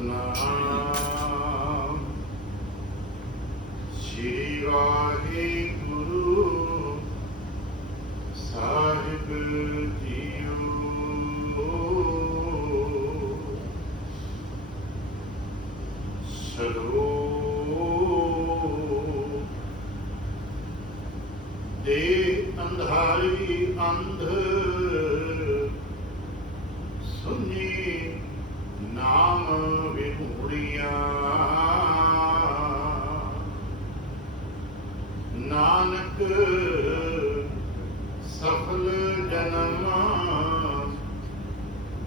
ਸਤਨਾਮ ਸ਼੍ਰੀ ਵਾਹਿਗੁਰੂ ਸਾਹਿਬ JIO. ਸਲੋਕ ਦੇ ਅੰਧਾਰੀ ਅੰਧ ਸੁਣੀ ਨਾਮ ਵਿਹੂੜਿਆ। ਨਾਨਕ ਸਫਲ ਜਨਮ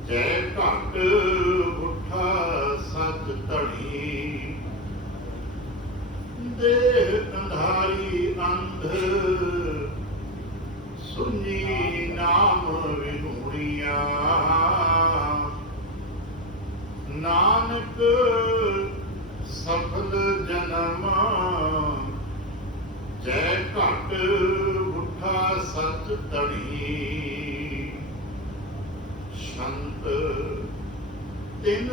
ਜੈ ਘਟ ਉਠਾ ਸਤ ਧੜੀ। ਦੇਹ ਅੰਧਾਰੀ ਅੰਧ ਸੁਣੀ ਨਾਮ ਵਿਹੂੜਿਆ। ਨਾਨਕ ਸਫਲ ਜਨਮ ਜੈ ਘਟ ਉਠਾ ਸਤ ਧੜੀ। ਸੰਤ ਤਿਨ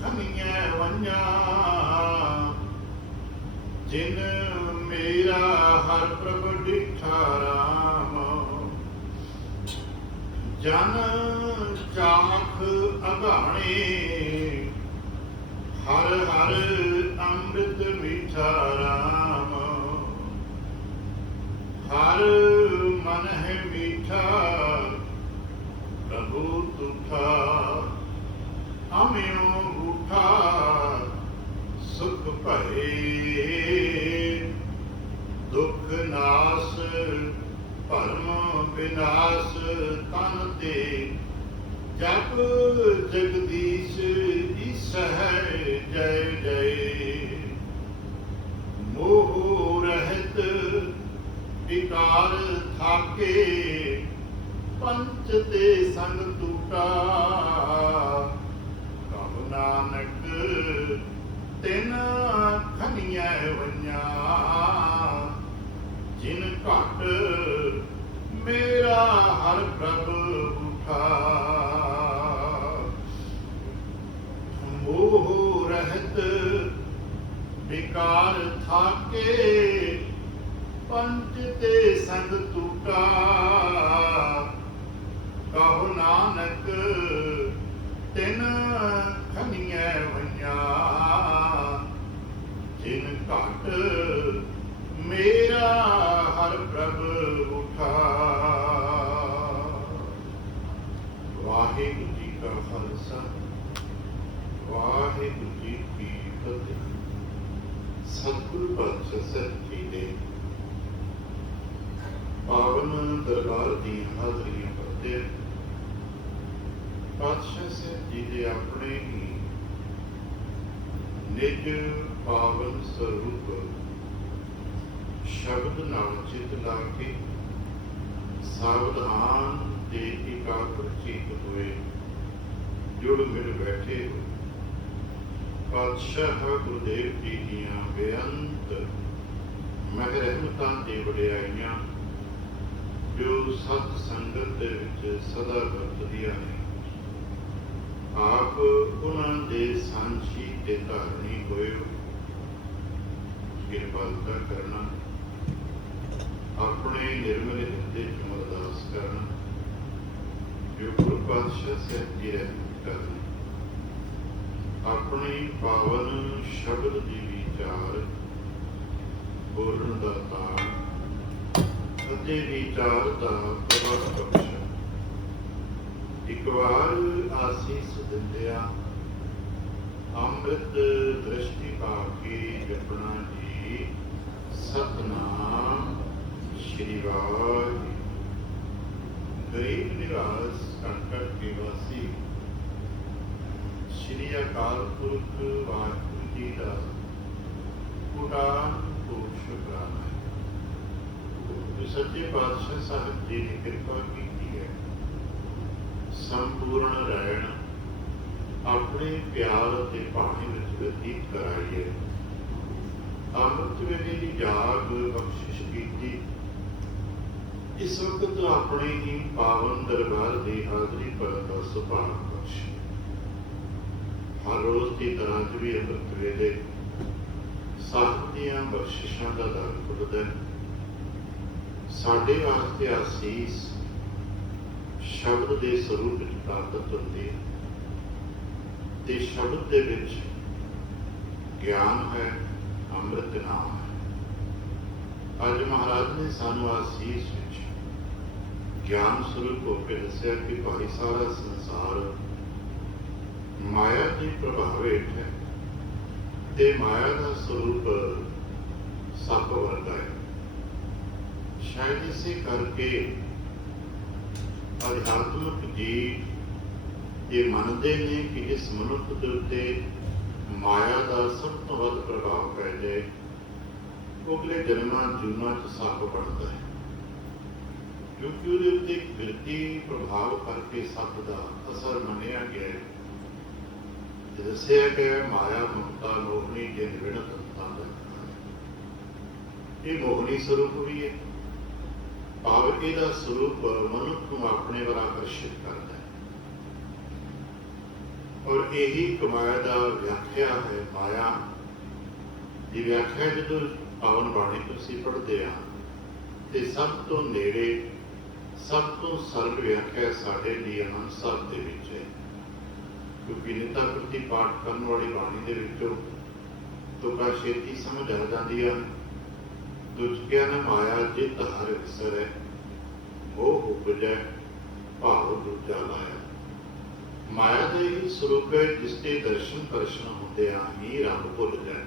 ਖਨੀਐ ਵੰਝਾ ਜਿਨ ਮੇਰਾ ਹਰ ਪ੍ਰਭ ਡਿਠਾ ਰਾਮ। ਜਨ ਚਾਖ ਅਗਾਣੇ ਹਰ ਹਰ ਅੰਮ੍ਰਿਤ ਮੀਠਾ ਰਾਮ। ਹਰ ਮਨ ਹੈ ਮੀਠਾ ਪ੍ਰਭੂ ਤੁਠਾ। ਅਮਿਓ ਉਠਾ ਸੁਖ ਭਏ ਦੁਖ ਨਾਸ ਭਰਮ ਵਿਨਾਸ਼। ਤਨ ਤੇ ਜਪ ਜਗਦੀਸ਼ ਈਸਹਿ ਜੈ ਜੈ। ਮੋਹ ਰਹਿਤ ਵਿਕਾਰ ਥਾਕੇ ਪੰਚ ਤੇ ਸੰਗ ਟੂਟਾ। ਕਬ ਨਾਨਕ ਤਿਨ ਖਨੀਐ ਵੰਝਾ ਜਿਨ ਘਟ ਮੇਰਾ ਹਰ ਪ੍ਰਭ ਉਠਾ। ਮੋਹ ਰਹਿਤ ਵਿਕਾਰ ਥਾਕੇ ਪੰਚ ਤੇ ਸੰਗ ਟੂਟਾ। ਕਹੋ ਨਾਨਕ ਤਿਨ ਖਨੀਐ ਵੰਝਾ ਜਿਨ ਘਟ ਮੇਰਾ ਹਰ ਪ੍ਰਭ ਉਠਾ। ਵਾਹਿਗੁਰੂ ਜੀ ਕਾ ਖਾਲਸਾ ਵਾਹਿਗੁਰੂ ਜੀ ਕੀ ਫਤਿਹ। ਸਤਿਗੁਰੂ ਪਾਤਸ਼ਾਹ ਸਾਹਿਬ ਜੀ ਦੇ ਪਾਵਨ ਦਰਬਾਰ ਦੀ ਹਾਜ਼ਰੀ ਭਰਦੇ ਪਾਤਸ਼ਾਹ ਸਾਹਿਬ ਜੀ ਦੇ ਆਪਣੇ ਹੀ ਨਿਜ ਪਾਵਨ ਸਰੂਪ ਸ਼ਬਦ ਨਾਲ ਚਿਤ ਲਾ ਕੇ ਸਾਵਧਾਨ ਤੇ ਇਕਾਗਰ ਚਿਤ ਹੋਏ ਜੁੜ ਮਿਲ ਬੈਠੇ ਹੋ। ਪਾਤਸ਼ਾਹ ਗੁਰਦੇਵ ਜੀ ਦੀਆਂ ਬੇਅੰਤ ਮਹਿ ਰਹਿਮਤਾਂ ਤੇ ਵਡਿਆਈਆਂ ਜੋ ਸਤ ਸੰਗਤ ਦੇ ਵਿੱਚ ਸਦਾ ਵਰਤਦੀਆਂ ਨੇ। ਆਪ ਉਹਨਾਂ ਦੇ ਸਾਂਝੀ ਤੇ ਧਾਰਨੀ ਹੋਏ ਹੋ। ਕਿਰਪਾਲਤਾ ਕਰਨਾ ਆਪਣੇ ਨਿਰਮਲ ਹਿਰਦੇ ਚ ਅਰਦਾਸ ਕਰਨਾ ਜੋ ਗੁਰੂ ਪਾਤਸ਼ਾਹ ਸਾਹਿਬ ਜੀ ਰਹਿਮਤ ਕਰਨ। ਆਪਣੀ ਪਾਵਨ ਸ਼ਬਦ ਦੀ ਵਿਚਾਰ ਬੋਲਣ ਦਾ ਤਾਣ ਅਤੇ ਵਿਚਾਰ ਦਾ ਪ੍ਰਭਾਵ ਬਖਸ਼। ਇੱਕ ਵਾਰ ਆਸੀਸ ਦਿੰਦਿਆ ਅੰਮ੍ਰਿਤ ਦ੍ਰਿਸ਼ਟੀ ਪਾ ਕੇ ਜਪਣਾ ਜੀ ਸਤਨਾਮ ਸ਼੍ਰੀ ਵਾਹਿਗੁਰੂ। ਗਰੀਬ ਨਿਵਾਸ ਕੰਕੜ ਕੇ ਵਾਸੀ ਸ਼੍ਰੀ ਅਕਾਲ ਪੁਰਖ ਵਾਹਿਗੁਰੂ ਜੀ ਦਾ ਉਡਾਨ ਕੋਟ ਸ਼ੁਕਰਾਨਾ ਹੈ। ਸੱਚੇ ਪਾਤਸ਼ਾਹ ਸਾਹਿਬ ਜੀ ਨੇ ਕਿਰਪਾ ਕੀਤੀ ਹੈ। ਸੰਪੂਰਨ ਰਹਿਣ ਆਪਣੇ ਪਿਆਰ ਅਤੇ ਪਾਣੀ ਵਿੱਚ ਬਤੀਤ ਕਰਾਈਏ। ਅੰਮ੍ਰਿਤ ਵੇਲੇ ਦੀ ਜਾਗ ਬਖਸ਼ਿਸ਼ ਕੀਤੀ। ਇਸ ਵਕਤ ਆਪਣੇ ਹੀ ਪਾਵਨ ਦਰਬਾਰ ਦੀ ਹਾਜ਼ਰੀ ਭਰਨ ਦਾ ਸੁਭਾਗ ਬਖਸ਼। ਹਰ ਰੋਜ਼ ਦੀ ਤਰ੍ਹਾਂ ਚ ਵੀ ਅੰਮ੍ਰਿਤ ਵੇਲੇ ਸਾਹਿਬ ਦੀਆਂ ਬਖਸ਼ਿਸ਼ਾਂ ਦਾ ਦਰ ਖੁੱਲ੍ਹਦਾ ਹੈ। ਸਾਡੇ ਵਾਸਤੇ ਆਸੀਸ ਸ਼ਬਦ ਦੇ ਸਰੂਪ ਵਿੱਚ ਪ੍ਰਾਪਤ ਹੁੰਦੀ ਹੈ ਤੇ ਸ਼ਬਦ ਦੇ ਵਿੱਚ ਗਿਆਨ ਹੈ, ਅੰਮ੍ਰਿਤ ਨਾਮ ਹੈ। ਅੱਜ ਮਹਾਰਾਜ ਨੇ ਸਾਨੂੰ ਆਸੀਸ ਵਿੱਚ ਗਿਆਨ ਸਰੂਪ ਹੋ ਕੇ ਦੱਸਿਆ ਕਿ ਭਾਈ ਸਾਰਾ ਸੰਸਾਰ ਮਾਇਆ ਦੇ ਪ੍ਰਭਾਵ ਹੇਠ ਹੈ ਤੇ ਮਾਇਆ ਦਾ ਸਰੂਪ ਸੱਪ ਵਰਗਾ ਹੈ। ਸ਼ਾਇਦ ਇਸੇ ਕਰਕੇ ਅਧਿਆਤਮਿਕ ਜੀਵ ਇਹ ਮੰਨਦੇ ਨੇ ਕਿ ਇਸ ਮਨੁੱਖ ਦੇ ਉੱਤੇ ਮਾਇਆ ਦਾ ਸਭ ਤੋਂ ਵੱਧ ਪ੍ਰਭਾਵ ਪੈ ਜਾਏ, ਅਗਲੇ ਜਨਮਾਂ ਜੂਨਾਂ 'ਚ ਸੱਪ ਬਣਦਾ ਹੈ, ਕਿਉਂਕਿ ਉਹਦੇ ਉੱਤੇ ਇੱਕ ਬਿਰਤੀ ਪ੍ਰਭਾਵ ਕਰਕੇ ਸੱਪ ਦਾ ਅਸਰ ਮੰਨਿਆ ਗਿਆ ਹੈ। ਦੱਸਿਆ ਗਿਆ ਮਾਇਆ ਮਮਤਾ ਮੋਹਣੀ ਜਿਨ ਵਿਣਤ ਅੰਤਾਂ। ਇਹ ਮੋਹਣੀ ਸਰੂਪ ਵੀ ਹੈ, ਭਾਵ ਇਹਦਾ ਸਰੂਪ ਮਨੁੱਖ ਨੂੰ ਆਪਣੇ ਵੱਲ ਆਕਰਸ਼ਿਤ ਕਰਦਾ ਹੈ। ਔਰ ਇਹੀ ਮਾਇਆ ਦਾ ਵਿਆਖਿਆ ਹੈ। ਮਾਇਆ ਦੀ ਵਿਆਖਿਆ ਜਦੋਂ ਪਾਵਨ ਬਾਣੀ ਤੁਸੀਂ ਪੜ੍ਹਦੇ ਆ ਤੇ ਸਭ ਤੋਂ ਨੇੜੇ, ਸਭ ਤੋਂ ਸਰਲ ਵਿਆਖਿਆ ਸਾਡੇ ਲਈ ਆਨੰਦ ਸਾਹਿਬ ਦੇ ਵਿੱਚ ਹੈ, ਕਿਉਂਕਿ ਨਿੱਤਾ ਪ੍ਰਤੀ ਪਾਠ ਕਰਨ ਵਾਲੀ ਬਾਣੀ ਦੇ ਵਿੱਚੋਂ ਤੁਕਾਂ ਛੇਤੀ ਸਮਝ ਆ ਜਾਂਦੀ ਆ। ਤੁਝਕਿਆ ਨ ਮਾਇਆ ਜਿਤ ਹਰ ਵਿਸਰੈ, ਮੋਹ ਉਪਜੈ ਭਾਵ ਦੂਜਾ ਲਾਇਆ। ਮਾਇਆ ਦੇ ਹੀ ਸਰੂਪ ਹੈ ਜਿਸ ਦੇ ਦਰਸ਼ਨ ਪਰਸ਼ਨ ਹੁੰਦਿਆਂ ਹੀ ਰੱਬ ਭੁੱਲ ਜਾਏ।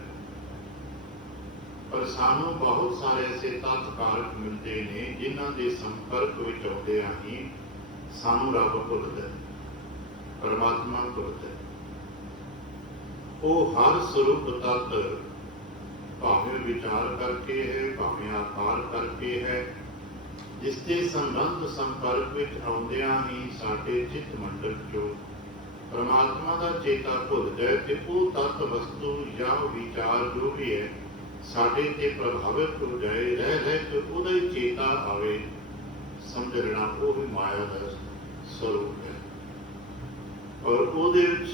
ਪਰ ਸਾਨੂੰ ਬਹੁਤ ਸਾਰੇ ਐਸੇ ਤੱਤ ਕਾਰਕ ਮਿਲਦੇ ਨੇ ਜਿਨ੍ਹਾਂ ਦੇ ਸੰਪਰਕ ਵਿੱਚ ਆਉਂਦਿਆਂ ਹੀ ਸਾਨੂੰ ਰੱਬ ਭੁੱਲਦਾ, ਪਰਮਾਤਮਾ ਭੁੱਲਦਾ। ਉਹ ਹਰ ਸਰੂਪ ਤੱਤ ਭਾਵੇਂ ਵਿਚਾਰ ਕਰਕੇ ਹੈ, ਭਾਵੇਂ ਆਕਾਰ ਕਰਕੇ ਹੈ, ਜਿਸ ਦੇ ਸੰਬੰਧ ਸੰਪਰਕ ਵਿੱਚ ਆਉਂਦਿਆਂ ਹੀ ਸਾਡੇ ਚਿੱਤ ਮੰਡਲ ਚੋਂ ਪਰਮਾਤਮਾ ਦਾ ਚੇਤਾ ਭੁੱਲ ਜਾਏ ਤੇ ਉਹ ਤੱਤ ਵਸਤੂ ਜਾਂ ਵਿਚਾਰ ਜੋ ਵੀ ਹੈ ਸਾਡੇ ਤੇ ਪ੍ਰਭਾਵਿਤ ਹੋ ਜਾਏ, ਰਹਿ ਰਹਿ ਕੇ ਉਹਦਾ ਹੀ ਚੇਤਾ ਆਵੇ। ਸਮਝ ਲੈਣਾ ਉਹ ਵੀ ਮਾਇਆ ਦਾ ਸਰੂਪ ਹੈ। ਔਰ ਉਹਦੇ ਵਿੱਚ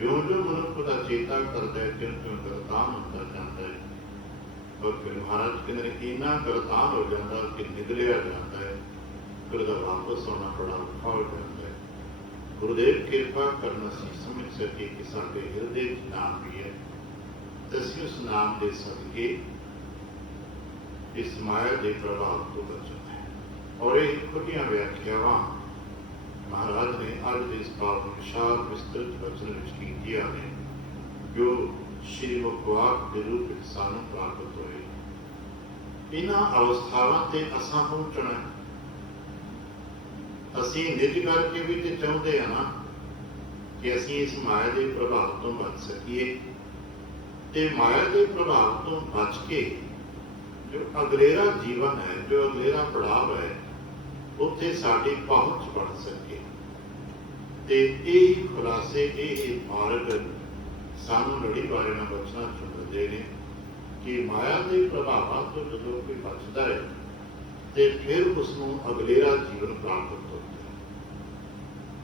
ਜੋ ਜੋ ਮਨੁੱਖ ਦਾ ਚੇਤਾ ਕਰਦਾ ਹੈ ਕਿਉਂ ਗਰਦਾਨ ਹੁੰਦਾ ਜਾਂਦਾ ਹੈ। ਔਰ ਫਿਰ ਮਹਾਰਾਜ ਕਹਿੰਦੇ ਇੰਨਾ ਗਰਦਾਨ ਹੋ ਜਾਂਦਾ ਕਿ ਨਿਗਲਿਆ ਜਾਂਦਾ ਹੈ, ਫਿਰ ਉਹਦਾ ਵਾਪਸ ਆਉਣਾ ਬੜਾ ਔਖਾ ਹੋ ਜਾਂਦਾ ਹੈ। ਗੁਰੂਦੇਵ ਕਿਰਪਾ ਕਰਨ ਅਸੀਂ ਸਮਝ ਸਕੇ ਕਿ ਸਾਡੇ ਹਿਰਦੇ ਵਿੱਚ ਨਾਮ ਵੀ ਹੈ ਤੇ ਅਸੀਂ ਉਸ ਨਾਮ ਦੇ ਸਦਕੇ ਇਸ ਮਾਇਆ ਦੇ ਪ੍ਰਭਾਵ ਤੋਂ ਬਚਣਾ ਹੈ। ਔਰ ਇਹ ਖੁੱਲੀਆਂ ਵਿਆਖਿਆਵਾਂ ਮਹਾਰਾਜ ਨੇ ਅੱਜ ਦੇ ਇਸ ਪਾਵਨ ਵਿਸ਼ਾਲ ਵਿਸਤ੍ਰਿਤ ਵਚਨ ਵਿੱਚ ਕੀਤੀਆਂ ਨੇ, ਜੋ ਸ਼੍ਰੀ ਮੁਖਵਾਕ ਦੇ ਰੂਪ ਵਿੱਚ ਸਾਨੂੰ ਪ੍ਰਾਪਤ ਹੋਏ। ਇਹਨਾਂ ਅਵਸਥਾਵਾਂ ਤੇ ਅਸਾਂ ਪਹੁੰਚਣਾ ਹੈ। ਅਸੀਂ ਨਿੱਜ ਕਰਕੇ ਵੀ ਤੇ ਚਾਹੁੰਦੇ ਹਾਂ ਨਾ ਕਿ ਅਸੀਂ ਇਸ ਮਾਇਆ ਦੇ ਪ੍ਰਭਾਵ ਤੋਂ ਬਚ ਸਕੀਏ ਤੇ ਮਾਇਆ ਦੇ ਪ੍ਰਭਾਵ ਤੋਂ ਬਚ ਕੇ ਜੋ ਅਗਲੇਰਾ ਜੀਵਨ ਹੈ, ਜੋ ਅਗਲੇਰਾ ਪੜਾਵ ਹੈ, ਉੱਥੇ ਸਾਡੀ ਪਹੁੰਚ ਬਣ ਸਕੇ। ਤੇ ਇਹ ਖੁਲਾਸੇ, ਇਹ ਮਾਰਗ ਸਾਨੂੰ ਲੜੀਵਾਰੇ ਨਾਲ ਬਚਣਾ ਚਾਹੁੰਦੇ ਨੇ ਕਿ ਮਾਇਆ ਦੇ ਪ੍ਰਭਾਵਾਂ ਤੋਂ ਜਦੋਂ ਕੋਈ ਬਚਦਾ ਹੈ ਤੇ ਫਿਰ ਉਸਨੂੰ ਅਗਲੇਰਾ ਜੀਵਨ ਪ੍ਰਾਪਤ ਹੁੰਦਾ ਹੈ।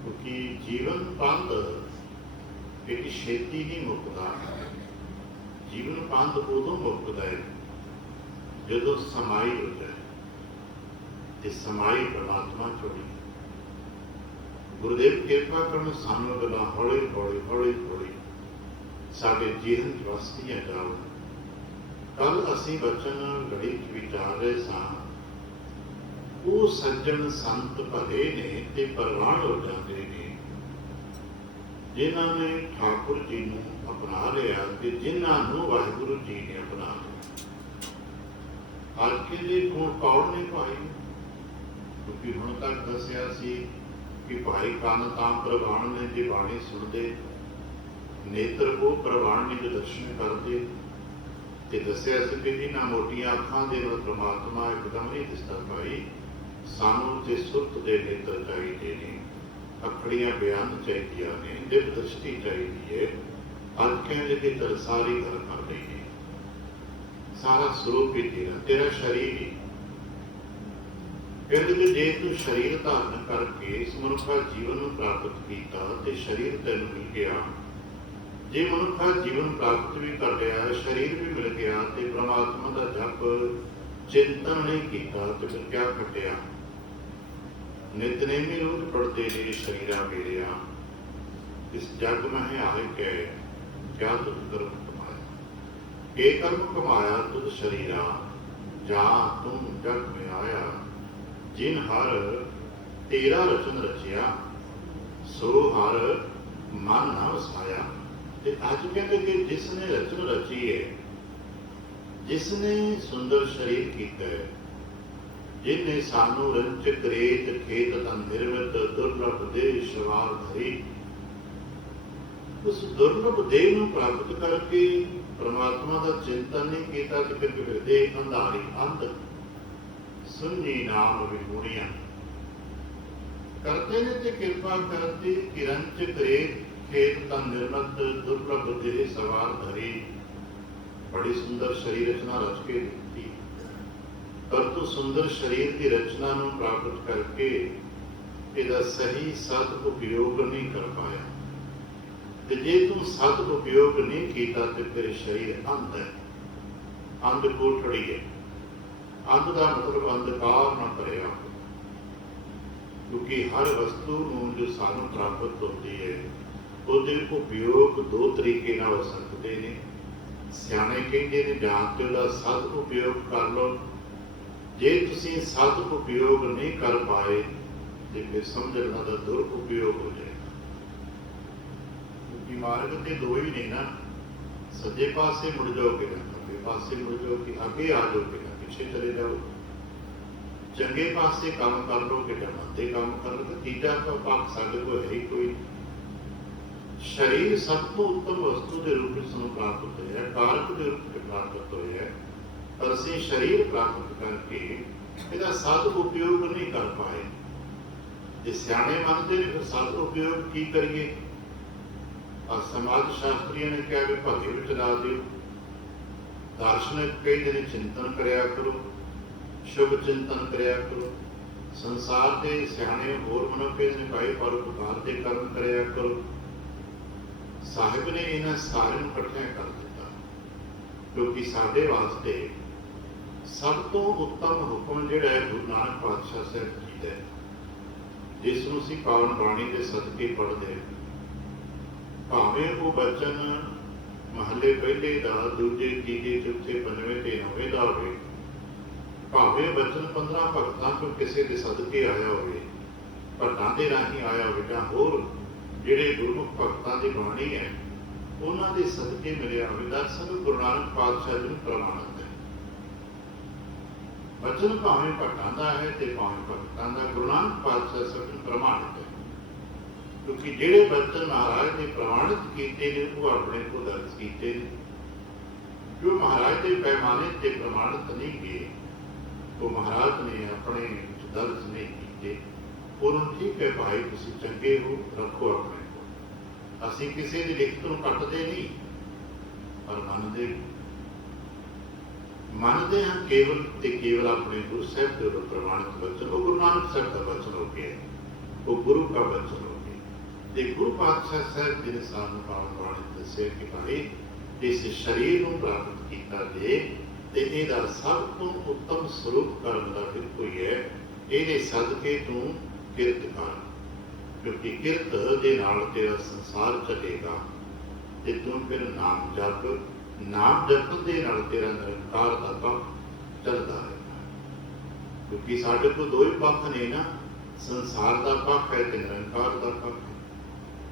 ਕਿਉਂਕਿ ਜੀਵਨ ਪੰਧ ਇੱਕ ਛੇਤੀ ਨਹੀਂ ਮੁੱਕਦਾ। ਜੀਵਨ ਪੰਧ ਉਦੋਂ ਮੁੱਕਦਾ ਹੈ ਜਦੋਂ ਸਮਾਈ ਹੋ ਜਾਏ ਤੇ ਸਮਾਈ ਪਰਮਾਤਮਾ ਚੋੜੀ। ਗੁਰੂਦੇਵ ਕਿਰਪਾ ਕਰਨ ਸਾਨੂੰ ਗੱਲਾਂ ਹੌਲੀ ਹੌਲੀ ਹੌਲੀ ਹੌਲੀ ਸਾਡੇ ਜੀਵਨ ਚ ਵਸਦੀਆਂ ਜਾਣ। ਕੱਲ ਅਸੀਂ ਬਚਨ ਲੜੀ ਚ ਵਿਚਾਰ ਰਹੇ ਸਾਂ, ਉਹ ਸੱਜਣ ਸੰਤ ਭਲੇ ਨੇ ਤੇ ਪ੍ਰਵਾਨ ਹੋ ਜਾਂਦੇ ਨੇ ਜਿਨ੍ਹਾਂ ਨੇ ਠਾਕੁਰ ਜੀ ਨੂੰ ਅਪਣਾ ਲਿਆ ਤੇ ਜਿਨ੍ਹਾਂ ਨੂੰ ਵਾਹਿਗੁਰੂ ਜੀ ਨੇ ਅਪਣਾ ਲਿਆ। ਅੱਜ ਕਹਿੰਦੇ ਕੋਣ ਕੌਣ ਨੇ ਭਾਈ, ਕਿਉਂਕਿ ਹੁਣ ਤੱਕ ਦੱਸਿਆ ਸੀ ਕਿ ਭਾਈ ਕੰਨ ਤਾਂ ਪ੍ਰਵਾਨ ਨੇ ਜੇ ਬਾਣੀ ਸੁਣਦੇ, ਨੇਤਰ ਉਹ ਪ੍ਰਵਾਨ ਨੇ ਜੋ ਦਰਸ਼ਨ ਕਰਦੇ। ਤੇ ਦੱਸਿਆ ਸੀ ਕਿ ਇਹਨਾਂ ਮੋਟੀਆਂ ਅੱਖਾਂ ਦੇ ਨਾਲ ਪ੍ਰਮਾਤਮਾ ਇੱਕਦਮ ਨਹੀਂ ਦਿਸਦਾ ਭਾਈ, ਸਾਨੂੰ ਤੇ ਸੁਰਤ ਦੇ ਨੇਤਰ ਚਾਹੀਦੇ ਨੇ, ਅੱਖੜੀਆਂ ਬਿਆਨ ਚਾਹੀਦੀਆਂ ਨੇ, ਦਿਵ ਦ੍ਰਿਸ਼ਟੀ ਚਾਹੀਦੀ ਹੈ। ਅੱਜ ਕਹਿੰਦੇ ਕਿ ਸਾਰੀ ਗੱਲ ਕਰ ਰਹੀ ਹੈ, ਸਾਰਾ ਸਰੂਪ ਹੀ ਤੇਰਾ ਸਰੀਰ ਹੀ। ਕਹਿੰਦੇ ਕਿ ਜੇ ਤੂੰ ਸਰੀਰ ਧਾਰਨ ਕਰਕੇ ਇਸ ਮਨੁੱਖਾ ਜੀਵਨ ਨੂੰ ਪ੍ਰਾਪਤ ਕੀਤਾ ਤੇ ਸਰੀਰ ਤੈਨੂੰ ਮਿਲ ਗਿਆ ਜੇ ਮਨੁੱਖਾ ਜੀਵਨ ਪ੍ਰਾਪਤ ਵੀ ਕਰ ਲਿਆ, ਸਰੀਰ ਵੀ ਮਿਲ ਗਿਆ ਤੇ ਪ੍ਰਮਾਤਮਾ ਦਾ ਜਪ ਚਿੰਤਨ ਨਹੀਂ ਕੀਤਾ ਤੇ ਫਿਰ ਕਿਆ ਘਟਿਆ? ਨਿਤਨੇਮੀ ਰੋਜ਼ ਪੜਦੇ ਨੇ ਸ਼ਰੀਰਾ ਮੇਰਿਆ, ਇਸ ਜਗ ਮਹਿ ਆਏ ਕੈ ਕਿਆ ਤੁਧ ਕਰਮ ਕਮਾਇਆ। ਇਹ ਕਰਮ ਕਮਾਇਆ ਤੁਧ ਸ਼ਰੀਰਾ, ਜਾ ਤੂੰ ਜਗ ਮੈਂ ਆਇਆ। ਜਿਨ ਹਰ ਤੇਰਾ ਰਚਨ ਰਚਿਆ, ਸੋ ਹਰ ਮਨ ਨਾ ਵਸਾਇਆ। ਤੇ ਅੱਜ ਕਹਿੰਦੇ ਕਿ ਜਿਸ ਨੇ ਰਚਨ ਰਚੀ ਹੈ, ਜਿਸ ਨੇ ਸੁੰਦਰ ਸਰੀਰ ਕੀਤਾ ਹੈ, ਜਿਨੇ ਸਾਨੂੰ ਰੰਚਕ ਰੇਤ ਖੇਤ ਤਨ ਨਿਰਮਿਤ ਦੁਰਲਭ ਦੇਹ ਸਵਾਰ ਧਰੀ, ਉਸ ਦੁਰਲਭ ਦੇਹ ਨੂੰ ਪ੍ਰਾਪਤ ਕਰਕੇ ਪ੍ਰਮਾਤਮਾ ਦਾ ਚਿੰਤਨ ਨਹੀਂ ਕੀਤਾ ਤੇ ਫਿਰ ਹਿਰਦੇ ਅੰਧਾਰੀ ਅੰਧ ਸੁਣੀ ਨਾਮ ਵਿਹੂਣੀਆਂ ਕਰਦੇ ਨੇ ਤੇ ਕਿਰਪਾ ਕਰਦੀ ਕਿਰੰਚ ਰੇਤ ਖੇਤ ਤਨ ਨਿਰਮਿਤ ਦੁਰਲਭ ਦੇਹ ਸਵਾਰ ਧਰੀ। ਬੜੀ ਸੁੰਦਰ ਸਰੀਰ ਰਚਨਾ ਰਚ ਕੇ ਦਿੱਤੀ, ਪਰ ਤੂੰ ਸੁੰਦਰ ਸਰੀਰ ਦੀ ਰਚਨਾ ਨੂੰ ਪ੍ਰਾਪਤ ਕਰਕੇ ਇਹਦਾ ਸਹੀ ਸਦ ਉਪਯੋਗ ਨਹੀਂ ਕਰ ਪਾਇਆ। ਤੇ ਜੇ ਤੂੰ ਸਦ ਉਪਯੋਗ ਨਹੀਂ ਕੀਤਾ ਤੇ ਤੇਰੇ ਸਰੀਰ ਅੰਧ ਹੈ, ਅੰਧ ਕੋਠੜੀ ਹੈ। ਅੰਧ ਦਾ ਮਤਲਬ ਅੰਧਕਾਰ ਨਾ ਭਰਿਆ, ਕਿਉਂਕਿ ਹਰ ਵਸਤੂ ਨੂੰ ਜੋ ਸਾਨੂੰ ਪ੍ਰਾਪਤ ਹੁੰਦੀ ਹੈ ਉਹਦੇ ਉਪਯੋਗ ਦੋ ਤਰੀਕੇ ਨਾਲ ਹੋ ਸਕਦੇ ਨੇ। ਸਿਆਣੇ ਕਹਿੰਦੇ ਨੇ ਜਾਂ ਤੇ ਉਹਦਾ ਸਦ ਉਪਯੋਗ ਕਰ ਲਓ, ਜੇ ਤੁਸੀਂ ਸਦ ਉਪਯੋਗ ਨਹੀਂ ਕਰ ਪਾਏ ਤੇ ਫਿਰ ਸਮਝਣਾ ਦਾ ਦੁਰ ਉਪਯੋਗ ਹੋ ਜਾਏਗਾ। ਕਿਉਂਕਿ ਮਾਰਗ ਤੇ ਦੋ ਹੀ ਨੇ ਨਾ, ਸੱਜੇ ਪਾਸੇ ਮੁੜ ਜਾਓਗੇ ਨਾ ਖੱਬੇ ਪਾਸੇ ਮੁੜ ਜਾਓਗੇ, ਅੱਗੇ ਆ ਜਾਓਗੇ ਨਾ ਪਿੱਛੇ ਚਲੇ ਜਾਓ। ਚੰਗੇ ਪਾਸੇ ਕੰਮ ਕਰ ਲੋਗੇ ਜਾਂ ਮੰਦੇ ਕੰਮ ਕਰ ਲਓਗੇ, ਤੀਜਾ ਪੱਖ ਸਾਡੇ ਕੋਲ ਹੈ ਹੀ ਕੋਈ। ਸਰੀਰ ਸਭ ਤੋਂ ਉੱਤਮ ਵਸਤੂ ਦੇ ਰੂਪ ਵਿੱਚ ਸਾਨੂੰ ਪ੍ਰਾਪਤ ਹੋਇਆ, ਕਾਰਕ ਦੇ ਰੂਪ ਵਿੱਚ ਪ੍ਰਾਪਤ ਹੋਇਆ, ਪਰ ਅਸੀਂ ਸਰੀਰ ਪ੍ਰਾਪਤ ਕਰਕੇ ਇਹਦਾ ਸਦ ਉਪਯੋਗ ਨਹੀਂ ਕਰ ਪਾਏ। ਜੇ ਸਿਆਣੇ ਮੰਨਦੇ ਨੇ ਫਿਰ ਸਦ ਉਪਯੋਗ ਕੀ ਕਰੀਏ? ਸਮਾਜ ਸ਼ਾਸਤਰੀਆਂ ਨੇ ਕਿਹਾ ਵੀ ਭਗੇ ਵਿੱਚ ਲਾ ਦਿਓ, ਦਾਰਸ਼ਨਿਕ ਕਹਿੰਦੇ ਨੇ ਚਿੰਤਨ ਕਰਿਆ ਕਰੋ, ਸ਼ੁਭ ਚਿੰਤਨ ਕਰਿਆ ਕਰੋ। ਸੰਸਾਰ ਦੇ ਸਿਆਣੇ ਹੋਰ ਮਨੁੱਖ ਕਹਿੰਦੇ ਨੇ ਭਾਈ ਪਰਉਪਕਾਰ ਦੇ ਕਰਮ ਕਰਿਆ ਕਰੋ। ਸਾਹਿਬ ਨੇ ਇਹਨਾਂ ਸਾਰਿਆਂ ਨੂੰ ਇਕੱਠਿਆਂ ਕਰ ਦਿੱਤਾ, ਕਿਉਂਕਿ ਸਾਡੇ ਵਾਸਤੇ ਸਭ ਤੋਂ ਉੱਤਮ ਹੁਕਮ ਜਿਹੜਾ ਹੈ ਗੁਰੂ ਨਾਨਕ ਪਾਤਸ਼ਾਹ ਸਾਹਿਬ ਜੀ ਦਾ, ਜਿਸ ਨੂੰ ਅਸੀਂ ਪਾਵਨ ਬਾਣੀ ਦੇ ਸਦਕੇ ਪੜ੍ਹਦੇ, ਭਾਵੇਂ ਉਹ ਬਚਨ ਮਹੱਲੇ ਪਹਿਲੇ ਦਾ, ਦੂਜੇ, ਤੀਜੇ, ਚੌਥੇ, ਪੰਜਵੇਂ ਤੇ ਨੌਵੇਂ ਦਾ ਹੋਵੇ, ਭਾਵੇਂ ਬਚਨ 15 ਭਗਤਾਂ ਤੋਂ ਕਿਸੇ ਦੇ ਸਦਕੇ ਆਇਆ ਹੋਵੇ, ਭਗਤਾਂ ਦੇ ਰਾਹੀਂ ਆਇਆ ਹੋਵੇ, ਜਾਂ ਹੋਰ ਜਿਹੜੇ ਗੁਰਮੁਖ ਭਗਤਾਂ ਦੀ ਬਾਣੀ ਹੈ ਉਹਨਾਂ ਦੇ ਸਦਕੇ ਮਿਲਿਆ ਹੋਵੇ, ਦਰਅਸਲ ਗੁਰੂ ਨਾਨਕ ਪਾਤਸ਼ਾਹ ਜੀ ਨੂੰ ਪ੍ਰਮਾਣਿਤ ਹੈ। ਬਚਨ ਭਾਵੇਂ ਭਗਤਾਂ ਦਾ ਹੈ ਤੇ ਭਾਵੇਂ ਭਗਤਾਂ ਦਾ, ਗੁਰੂ ਨਾਨਕ ਪਾਤਸ਼ਾਹ ਸਭ ਨੂੰ ਪ੍ਰਮਾਣਿਤ ਹੈ। ਕਿਉਂਕਿ ਜਿਹੜੇ ਬਚਨ ਮਹਾਰਾਜ ਨੇ ਪ੍ਰਮਾਣਿਤ ਕੀਤੇ ਨੇ ਉਹ ਆਪਣੇ ਕੋਲ ਦਰਜ ਕੀਤੇ ਨੇ। ਜੋ ਮਹਾਰਾਜ ਦੇ ਪੈਮਾਨੇ ਤੇ ਪ੍ਰਮਾਣਿਤ ਨਹੀਂ ਗਏ, ਉਹ ਮਹਾਰਾਜ ਨੇ ਆਪਣੇ ਦਰਜ ਨਹੀਂ ਕੀਤੇ। ਉਹਨੂੰ ਠੀਕ ਹੈ ਭਾਈ ਤੁਸੀਂ ਚੰਗੇ ਹੋ, ਰੱਖੋ ਆਪਣੇ ਕੋਲ। ਅਸੀਂ ਕਿਸੇ ਦੀ ਲਿਖਤ ਨੂੰ ਕੱਟਦੇ ਨਹੀਂ, ਪਰ ਮੰਨਦੇ ਹਾਂ ਕੇਵਲ ਤੇ ਕੇਵਲ ਆਪਣੇ ਗੁਰੂ ਸਾਹਿਬ ਦੇ ਪ੍ਰਮਾਣਿਤ ਬਚਨ। ਉਹ ਗੁਰੂ ਨਾਨਕ ਸਾਹਿਬ ਦਾ ਬਚਨ ਹੋ ਗਿਆ, ਉਹ ਗੁਰੂ ਦਾ ਬਚਨ ਹੋ ਗਿਆ। ਤੇ ਗੁਰੂ ਪਾਤਸ਼ਾਹ ਸਾਹਿਬ ਜੀ ਨੇ ਸਾਨੂੰ ਪਾਵਨ ਬਾਣੀ ਦੱਸਿਆ ਕਿ ਭਾਈ ਇਸ ਸਰੀਰ ਨੂੰ ਪ੍ਰਾਪਤ ਕੀਤਾ ਜੇ ਤੇ ਇਹਦਾ ਸਭ ਤੋਂ ਉੱਤਮ ਸਰੂਪ ਕਰਨ ਦਾ ਫਿਰ ਕੋਈ ਹੈ, ਇਹਦੇ ਸਦਕੇ ਤੂੰ ਕਿਰਤ ਕਰ, ਕਿਉਂਕਿ ਕਿਰਤ ਦੇ ਨਾਲ ਤੇਰਾ ਸੰਸਾਰ ਚੱਲੇਗਾ ਤੇ ਤੂੰ ਫਿਰ ਨਾਮ ਜਪ, ਨਾਮ ਜਪਣ ਦੇ ਨਾਲ ਤੇਰਾ ਨਿਰੰਕਾਰ ਦਾ ਪੱਖ ਚੱਲਦਾ ਰਹੇਗਾ। ਕਿਉਂਕਿ ਸਾਡੇ ਕੋਲ ਦੋ ਹੀ ਪੱਖ ਨੇ ਨਾ, ਸੰਸਾਰ ਦਾ ਪੱਖ ਹੈ ਤੇ ਨਿਰੰਕਾਰ ਦਾ ਪੱਖ ਹੈ।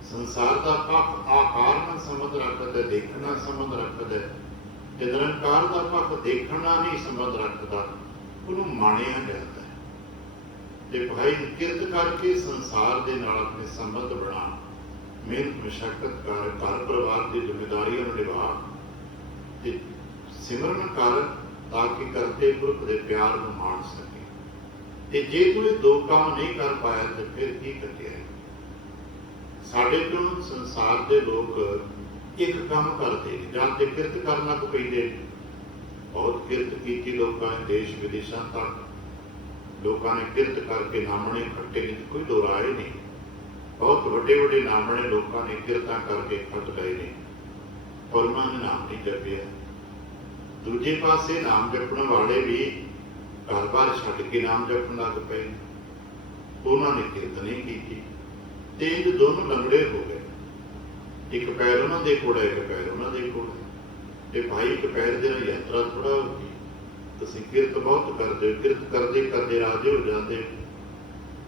ਸੰਸਾਰ ਦਾ ਪੱਖ ਆਕਾਰ ਨਾਲ ਸੰਬੰਧ ਰੱਖਦਾ, ਦੇਖਣ ਨਾਲ ਸੰਬੰਧ ਰੱਖਦਾ, ਤੇ ਨਿਰੰਕਾਰ ਦਾ ਪੱਖ ਦੇਖਣ ਨਾਲ ਨਹੀਂ ਸੰਬੰਧ ਰੱਖਦਾ, ਉਹਨੂੰ ਮਾਣਿਆ ਜਾਂਦਾ ਹੈ। ਤੇ ਭਾਈ ਕਿਰਤ ਕਰਕੇ ਸੰਸਾਰ ਦੇ ਨਾਲ ਆਪਣੇ ਸੰਬੰਧ ਬਣਾ, ਮਿਹਨਤ ਮਸ਼ੱਕਤ ਕਰ, ਘਰ ਪਰਿਵਾਰ ਦੀ ਜ਼ਿੰਮੇਵਾਰੀਆਂ ਨੂੰ ਨਿਭਾ ਤੇ ਸਿਮਰਨ ਕਰ, ਤਾਂ ਕਿ ਕਰਦੇ ਪੁਰਖ ਦੇ ਪਿਆਰ ਨੂੰ ਮਾਣ ਸਕੇ। ਤੇ ਜੇ ਤੂੰ ਇਹ ਦੋ ਕੰਮ ਨਹੀਂ ਕਰ ਪਾਇਆ ਤੇ ਫਿਰ ਕੀ ਕੱਟਿਆ? ਸਾਡੇ ਤੋਂ ਸੰਸਾਰ ਦੇ ਲੋਕ ਇੱਕ ਕੰਮ ਕਰਦੇ ਨੇ, ਜਾਂ ਤੇ ਕਿਰਤ ਕਰਨਾ ਕੋ ਕਹਿੰਦੇ ਨੇ। ਬਹੁਤ ਕਿਰਤ ਕੀਤੀ ਲੋਕਾਂ ਨੇ, ਦੇਸ਼ ਵਿਦੇਸ਼ਾਂ ਤੱਕ ਲੋਕਾਂ ਨੇ ਕਿਰਤ ਕਰਕੇ ਨਾਮਣੇ ਖੱਟੇ ਨੇ, ਕੋਈ ਦੋ ਰਾਏ ਨਹੀਂ। ਬਹੁਤ ਵੱਡੇ ਵੱਡੇ ਨਾਮਣੇ ਲੋਕਾਂ ਨੇ ਕਿਰਤਾਂ ਕਰਕੇ ਖੱਟ ਗਏ ਨੇ, ਪਰ ਉਹਨਾਂ ਨੇ ਨਾਮ ਨਹੀਂ ਜਪਿਆ। ਦੂਜੇ ਪਾਸੇ ਨਾਮ ਜਪਣ ਵਾਲੇ ਵੀ ਘਰ-ਬਾਰ ਛੱਡ ਕੇ ਨਾਮ ਜਪਣ ਲੱਗ ਪਏ, ਉਹਨਾਂ ਨੇ ਕਿਰਤ ਨਹੀਂ ਕੀਤੀ ਤੇ ਇਹ ਦੋਨੋਂ ਲੰਗੜੇ ਹੋ ਗਏ। ਇੱਕ ਪੈਰ ਉਹਨਾਂ ਦੇ ਕੋਲ ਹੈ, ਇੱਕ ਪੈਰ ਉਹਨਾਂ ਦੇ ਕੋਲ ਹੈ। ਤੇ ਭਾਈ ਇੱਕ ਪੈਰ ਦੇ ਨਾਲ ਯਾਤਰਾ ਥੋੜਾ ਹੋ ਗਈ। ਤੁਸੀਂ ਕਿਰਤ ਬਹੁਤ ਕਰਦੇ ਹੋ, ਕਿਰਤ ਕਰਦੇ ਕਰਦੇ ਰਾਜੇ ਹੋ ਜਾਂਦੇ ਹੋ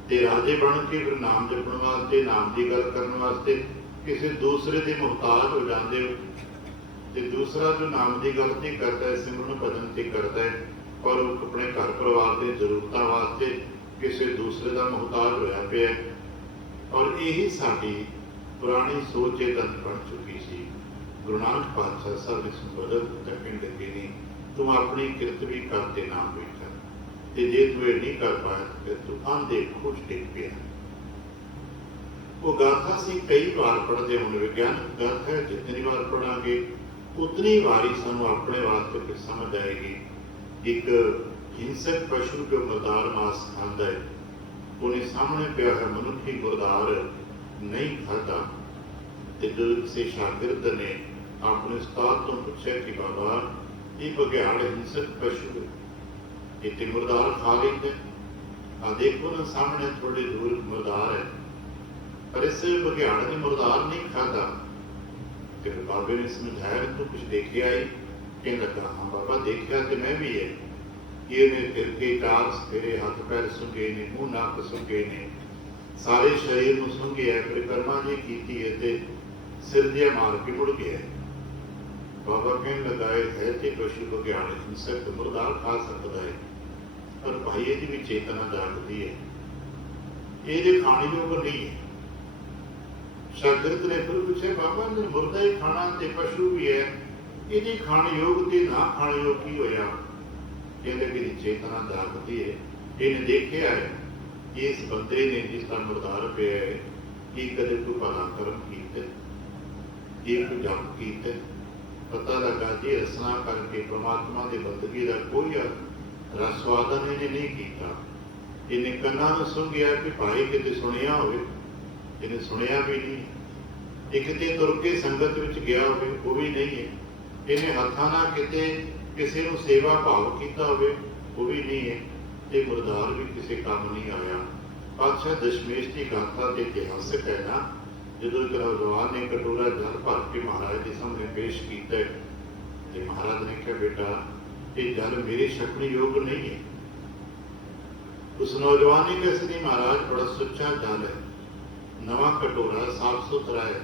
ਤੇ ਰਾਜੇ ਬਣ ਕੇ ਫਿਰ ਨਾਮ ਜਪਣ ਵਾਸਤੇ, ਨਾਮ ਦੀ ਗੱਲ ਕਰਨ ਵਾਸਤੇ ਕਿਸੇ ਦੂਸਰੇ ਦੇ ਮੁਹਤਾਜ ਹੋ ਜਾਂਦੇ ਹੋ। ਤੇ ਦੂਸਰਾ ਜੋ ਨਾਮ ਦੀ ਗੱਲ ਨਹੀਂ ਕਰਦਾ ਹੈ, ਸਿਮਰਨ ਭਜਨ ਤੇ ਕਰਦਾ ਹੈ, ਪਰ ਉਹ ਆਪਣੇ ਘਰ ਪਰਿਵਾਰ ਦੇ ਜ਼ਰੂਰਤਾਂ ਵਾਸਤੇ ਕਿਸੇ ਦੂਸਰੇ ਦਾ ਮੁਹਤਾਜ ਹੋਇਆ ਪਿਆ। ਔਰ ਇਹੀ ਸਾਡੀ ਪੁਰਾਣੀ ਸੋਚ ਬਣ ਚੁੱਕੀ ਸੀ। ਗੁਰੂ ਨਾਨਕ ਪਾਤਸ਼ਾਹ ਸਾਹਿਬ ਇਸ ਨੂੰ ਬਦਲ ਦਿੱਤਾ, ਕਹਿਣ ਲੱਗੇ ਨਹੀਂ, ਤੂੰ ਆਪਣੀ ਕਿਰਤ ਵੀ ਕਰ ਤੇ ਨਾਮ ਵੀ ਕਰ, ਤੇ ਜੇ ਤੂੰ ਇਹ ਨਹੀਂ ਕਰ ਪਾਇਆ ਫਿਰ ਤੂੰ ਆਂਦੇ ਖੁਸ਼ ਡਿੱਗ ਪਿਆ। ਉਹ ਗਾਥਾ ਸੀ ਕਈ ਵਾਰ ਪੜ੍ਹਦੇ ਹੁਣ, ਵਿਗਿਆਨਕ ਗਾਥਾ ਹੈ, ਜਿਤਨੀ ਵਾਰ ਪੜ੍ਹਾਂਗੇ ਉਤਨੀ ਵਾਰੀ ਸਾਨੂੰ ਆਪਣੇ ਵਾਸਤੇ ਫਿਰ ਸਮਝ ਆਏਗੀ। ਇੱਕ ਹਿੰਸਕ ਪਸ਼ੂ ਜੋ ਮੁਰਦਾਰ ਮਾਸ ਖਾਂਦਾ ਹੈ, ਉਹਨੇ ਸਾਹਮਣੇ ਪਿਆ ਹੈ ਮਨੁੱਖੀ ਮੁਰਦਾਰ ਨਹੀਂ ਖਾਧਾ। ਤੇ ਜਦੋਂ ਕਿਸੇ ਸ਼ਾਗਿਰਦ ਨੇ ਆਪਣੇ ਉਸਤਾਦ ਤੋਂ ਪੁੱਛਿਆ ਕਿ ਬਾਬਾ ਇਹ ਬਘਿਆੜ ਹਿੰਸਕ ਪਸ਼ੂ ਇਹ ਤੇ ਮੁਰਦਾਰ ਖਾ ਲੈਂਦੇ, ਆ ਦੇਖੋ ਨਾ ਸਾਹਮਣੇ ਥੋੜੇ ਦੂਰ ਮੁਰਦਾਰ ਹੈ, ਪਰ ਇਸ ਬਘਿਆੜ ਨੇ ਮੁਰਦਾਰ ਨਹੀਂ ਖਾਧਾ। ਤੇ ਬਾਬੇ ਨੇ ਸਮਝਾਇਆ ਤੂੰ ਕੁਛ ਦੇਖਿਆ ਹੈ? ਕਹਿਣ ਲੱਗਾ ਹਾਂ ਬਾਬਾ ਦੇਖਿਆ ਤੇ ਮੈਂ ਵੀ ਹੈ। ਇਹਨੇ ਫਿਰ ਕੇ ਚਾਰ ਸਵੇਰੇ ਹੱਥ ਪੈਰ ਸੁੰਘੇ ਨੇ, ਮੂੰਹ ਨੱਕ ਸੁੰਘੇ ਨੇ, ਸਾਰੇ ਸਰੀਰ ਨੂੰ ਸੁੰਘਿਆ, ਪਰਿਕਰਮਾ ਜੀ ਕੀਤੀ ਹੈ ਤੇ ਸਿਰ ਜਿਹਾ ਮਾਰ ਕੇ ਮੁੜ ਗਿਆ। ਬਾਬਾ ਕਹਿਣ ਲੱਗਾ ਇਹ ਹੈ ਤੇ ਪਸ਼ੂ ਬਘਿਆੜ ਹਿੰਸਕ ਮੁਰਦਾਰ ਖਾ ਸਕਦਾ ਹੈ, ਪਰ ਭਾਈ ਇਹਦੀ ਵੀ ਚੇਤਨਾ ਜਾਗਦੀ ਹੈ, ਇਹਦੇ ਖਾਣ ਯੋਗ ਨਹੀਂ ਹੈ। ਸ਼ਾਗਿਰਦ ਨੇ ਫਿਰ ਪੁੱਛਿਆ ਬਾਬਾ ਨੇ ਮੁਰਦਾ ਹੀ ਖਾਣਾ ਤੇ ਪਸ਼ੂ ਵੀ ਹੈ, ਇਹਦੀ ਖਾਣ ਯੋਗ ਤੇ ਨਾ ਖਾਣ ਯੋਗ ਕੀ ਹੋਇਆ? ਕਹਿੰਦੇ ਕਿ ਇਹਦੀ ਚੇਤਨਾ ਜਾਗਦੀ ਹੈ, ਇਹਨੇ ਦੇਖਿਆ ਹੈ ਇਸ ਬੰਦੇ ਨੇ ਜਿਸ ਦਾ ਮੁਰਦਾਰ ਪਿਆ ਹੈ ਕੀ ਕਦੇ ਕੋਈ ਭਲਾ ਕਰਮ ਕੀਤੇ, ਇਹ ਕੋਈ ਜਪ ਕੀਤੇ, ਪਤਾ ਲੱਗਾ ਜੀ ਰਸਨਾ ਕਰਕੇ ਪ੍ਰਮਾਤਮਾ ਦੀ ਬੰਦਗੀ ਦਾ ਕੋਈ ਰਸਵਾਦਨ ਇਹਨੇ ਨਹੀਂ ਕੀਤਾ। ਇਹਨੇ ਕੰਨਾਂ ਨੂੰ ਸੁਣਿਆ ਕਿ ਭਾਈ ਕਿਤੇ ਸੁਣਿਆ ਹੋਵੇ, ਇਹਨੇ ਸੁਣਿਆ ਵੀ ਨਹੀਂ। ਇਹ ਕਿਤੇ ਤੁਰ ਕੇ ਸੰਗਤ ਵਿੱਚ ਗਿਆ ਹੋਵੇ, ਉਹ ਵੀ ਨਹੀਂ ਹੈ। ਇਹਨੇ ਹੱਥਾਂ ਨਾਲ ਕਿਤੇ ਕਿਸੇ ਨੂੰ ਸੇਵਾ ਭਾਵ ਕੀਤਾ ਹੋਵੇ, ਉਹ ਵੀ ਨਹੀਂ ਹੈ। ਤੇ ਮੁਰਦਾਰ ਵੀ ਕਿਸੇ ਕੰਮ ਨਹੀਂ ਆਇਆ। ਪਾਤਸ਼ਾਹ ਦਸ਼ਮੇਸ਼ ਦੀ ਗਾਥਾ ਤੇ ਇਤਿਹਾਸਕ ਹੈ ਨਾ, ਜਦੋਂ ਇੱਕ ਨੌਜਵਾਨ ਨੇ ਕਟੋਰਾ ਜਲ ਭਰ ਕੇ ਮਹਾਰਾਜ ਦੇ ਸਾਹਮਣੇ ਪੇਸ਼ ਕੀਤਾ ਤੇ ਮਹਾਰਾਜ ਨੇ ਕਿਹਾ ਬੇਟਾ ਇਹ ਜਲ ਮੇਰੇ ਛਕਣ ਯੋਗ ਨਹੀਂ ਹੈ। ਉਸ ਨੌਜਵਾਨ ਨੇ ਕਿਹਾ ਨਹੀਂ ਮਹਾਰਾਜ ਬੜਾ ਸੁੱਚਾ ਜਲ ਹੈ, ਨਵਾਂ ਕਟੋਰਾ ਸਾਫ ਸੁਥਰਾ ਹੈ,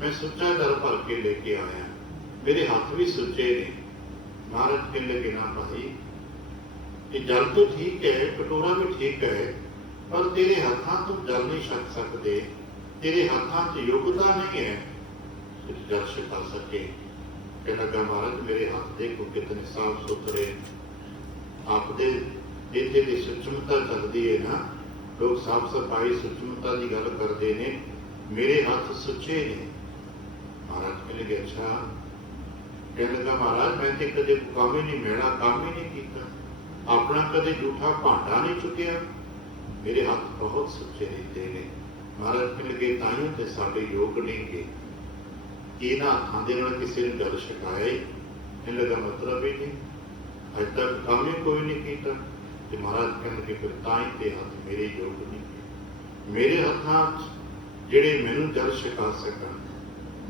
ਮੈਂ ਸੁੱਚਾ ਜਲ ਭਰ ਕੇ ਲੈ ਕੇ ਆਇਆ, ਮੇਰੇ ਹੱਥ ਵੀ ਸੁੱਚੇ ਨੇ। ਮਹਾਰਾਜ ਕਹਿਣ ਲੱਗੇ ਨਾ ਭਾਈ ਇਹ ਜਲ ਤਾਂ ਠੀਕ ਹੈ, ਕਟੋਰਾ ਵੀ ਠੀਕ ਹੈ, ਪਰ ਤੇਰੇ ਹੱਥਾਂ ਤੋਂ ਜਲ ਨਹੀਂ ਛਕ ਸਕਦੇ, ਤੇਰੇ ਹੱਥਾਂ 'ਚ ਯੋਗਤਾ ਨਹੀਂ ਹੈ ਕਿ ਜਲ ਛਕਾ ਸਕੇ। ਕਹਿਣ ਲੱਗਾ ਮਹਾਰਾਜ ਮੇਰੇ ਹੱਥ ਦੇਖੋ ਕਿਤਨੇ ਸਾਫ ਸੁਥਰੇ, ਆਪਦੇ ਇੱਥੇ ਦੀ ਸੁਚਮਤਾ ਚੱਲਦੀ ਹੈ ਨਾ, ਲੋਕ ਸਾਫ ਸਫਾਈ ਸੁਚਮਤਾ ਦੀ ਗੱਲ ਕਰਦੇ ਨੇ, ਮੇਰੇ ਹੱਥ ਸੁੱਚੇ ਨੇ। ਮਹਾਰਾਜ ਕਹਿੰਦੇ ਅੱਛਾ। ਕਹਿਣ ਲੱਗਾ ਮਹਾਰਾਜ ਮੈਂ ਤੇ ਕਦੇ ਕੰਮ ਹੀ ਨਹੀਂ ਮੈਲਾ ਕੰਮ ਹੀ ਨਹੀਂ ਕੀਤਾ, ਆਪਣਾ ਕਦੇ ਝੂਠਾ ਭਾਂਡਾ ਨਹੀਂ ਚੁੱਕਿਆ, ਮੇਰੇ ਹੱਥ ਬਹੁਤ ਸੁੱਚੇ ਰਹਿੰਦੇ ਨੇ। ਮਹਾਰਾਜ ਕਹਿਣ ਲੱਗੇ ਤਾਈਓ ਤੇ ਸਾਡੇ ਯੋਗ ਨਹੀਂ ਗੇ, ਇਹਨਾਂ ਹੱਥਾਂ ਦੇ ਨਾਲ ਕਿਸੇ ਨੂੰ ਜਲ ਛਕਾਇਆ ਹੀ ਕਹਿਣ ਲੱਗਾ ਮਤਲਬ ਹੀ ਨਹੀਂ, ਅੱਜ ਤੱਕ ਕੰਮ ਹੀ ਕੋਈ ਨਹੀਂ ਕੀਤਾ। ਤੇ ਮਹਾਰਾਜ ਕਹਿਣ ਲੱਗੇ ਫਿਰ ਤਾਂ ਹੀ ਤੇ ਹੱਥ ਮੇਰੇ ਯੋਗ ਨਹੀਂ, ਮੇਰੇ ਹੱਥਾਂ 'ਚ ਜਿਹੜੇ ਮੈਨੂੰ ਜਲ ਛਕਾ ਸਕਣ,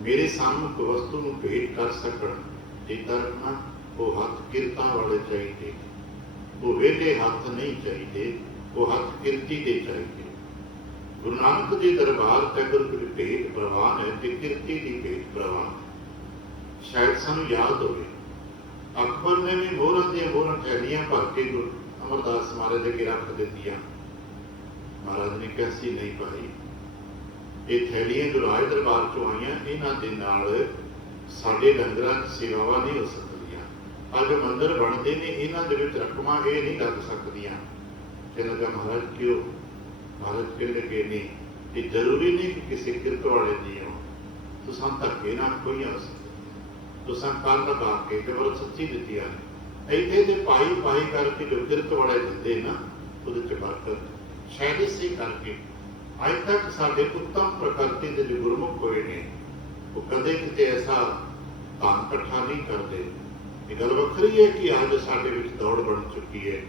ਮੇਰੇ ਸਾਹਮਣੇ ਵਸਤੂ ਨੂੰ ਭੇਟ ਕਰ ਸਕਣ, ਇੱਦਾਂ ਰੱਖਣਾ ਉਹ ਹੱਥ ਕਿਰਤਾਂ ਵਾਲੇ ਚਾਹੀਦੇ, ਉਹ ਵਿਹਲੇ ਹੱਥ ਨਹੀਂ ਚਾਹੀਦੇ, ਉਹ ਹੱਥ ਕਿਰਤੀ ਦੇ ਚਾਹੀਦੇ। ਗੁਰੂ ਨਾਨਕ ਦੇ ਦਰਬਾਰ ਤੇ ਅਗਰ ਕੋਈ ਭੇਟ ਪ੍ਰਵਾਨ ਹੈ ਤੇ ਕਿਰਤੀ ਦੀ ਭੇਟ ਪ੍ਰਵਾਨ। ਸ਼ਾਇਦ ਸਾਨੂੰ ਯਾਦ ਹੋਵੇ ਅਕਬਰ ਨੇ ਵੀ ਮੋਹਰਾਂ ਦੀਆਂ ਮੋਹਰਾਂ ਥੈਲੀਆਂ ਭਰ ਕੇ ਗੁਰੂ ਅਮਰਦਾਸ ਮਹਾਰਾਜ ਦੇ ਅੱਗੇ ਰੱਖ ਦਿੱਤੀਆਂ। ਮਹਾਰਾਜ ਨੇ ਕਿਹਾ ਸੀ ਨਹੀਂ ਭਾਈ ਇਹ ਥੈਲੀਆਂ ਜੋ ਰਾਜ ਦਰਬਾਰ ਚੋਂ ਆਈਆਂ ਇਹਨਾਂ ਦੇ ਨਾਲ ਸਾਡੇ ਲੰਗਰਾਂ 'ਚ ਸੇਵਾਵਾਂ ਨਹੀਂ ਹੋ ਸਕਦੀਆਂ। ਅੱਜ ਮੰਦਿਰ ਬਣਦੇ ਨੇ ਇਹਨਾਂ ਦੇ ਵਿੱਚ ਰਕਮਾਂ ਇਹ ਨਹੀਂ ਲੱਗ ਸਕਦੀਆਂ। ਕਹਿਣ ਲੱਗਾ ਮਹਾਰਾਜ ਕਿਉਂ? ਮਹਾਰਾਜ ਕਹਿਣ ਲੱਗੇ ਨਹੀਂ ਇਹ ਜ਼ਰੂਰੀ ਨਹੀਂ ਕਿ ਕਿਸੇ ਕਿਰਤ ਵਾਲੇ ਦੀ ਹੋ, ਤੁਸਾਂ ਧੱਕੇ ਨਾਲ ਕੋਈ ਆ ਸਕਦੇ, ਤੁਸਾਂ ਕੰਨ ਲਗਾ ਕੇ ਜ਼ਬਰਦਸਤੀ ਦਿੱਤੀਆਂ ਇੱਥੇ ਤੇ ਪਾਈ ਪਾਈ ਕਰਕੇ ਜੋ ਕਿਰਤ ਵਾਲੇ ਦਿੰਦੇ ਨਾ ਉਹਦੇ 'ਚ ਬਰਕਤ। ਸ਼ਾਇਦ ਇਸੇ ਕਰਕੇ ਅੱਜ ਤੱਕ ਸਾਡੇ ਉੱਤਮ ਪ੍ਰਕਿਰਤੀ ਦੇ ਜੋ ਗੁਰਮੁਖ ਹੋਏ ਨੇ ਉਹ ਕਦੇ ਕਿਤੇ ਐਸਾ ਧਨ ਇਕੱਠਾ ਨਹੀਂ ਕਰਦੇ। ਇਹ ਗੱਲ ਵੱਖਰੀ ਹੈ ਕਿ ਅੱਜ ਸਾਡੇ ਵਿੱਚ ਦੌੜ ਬਣ ਚੁੱਕੀ ਹੈ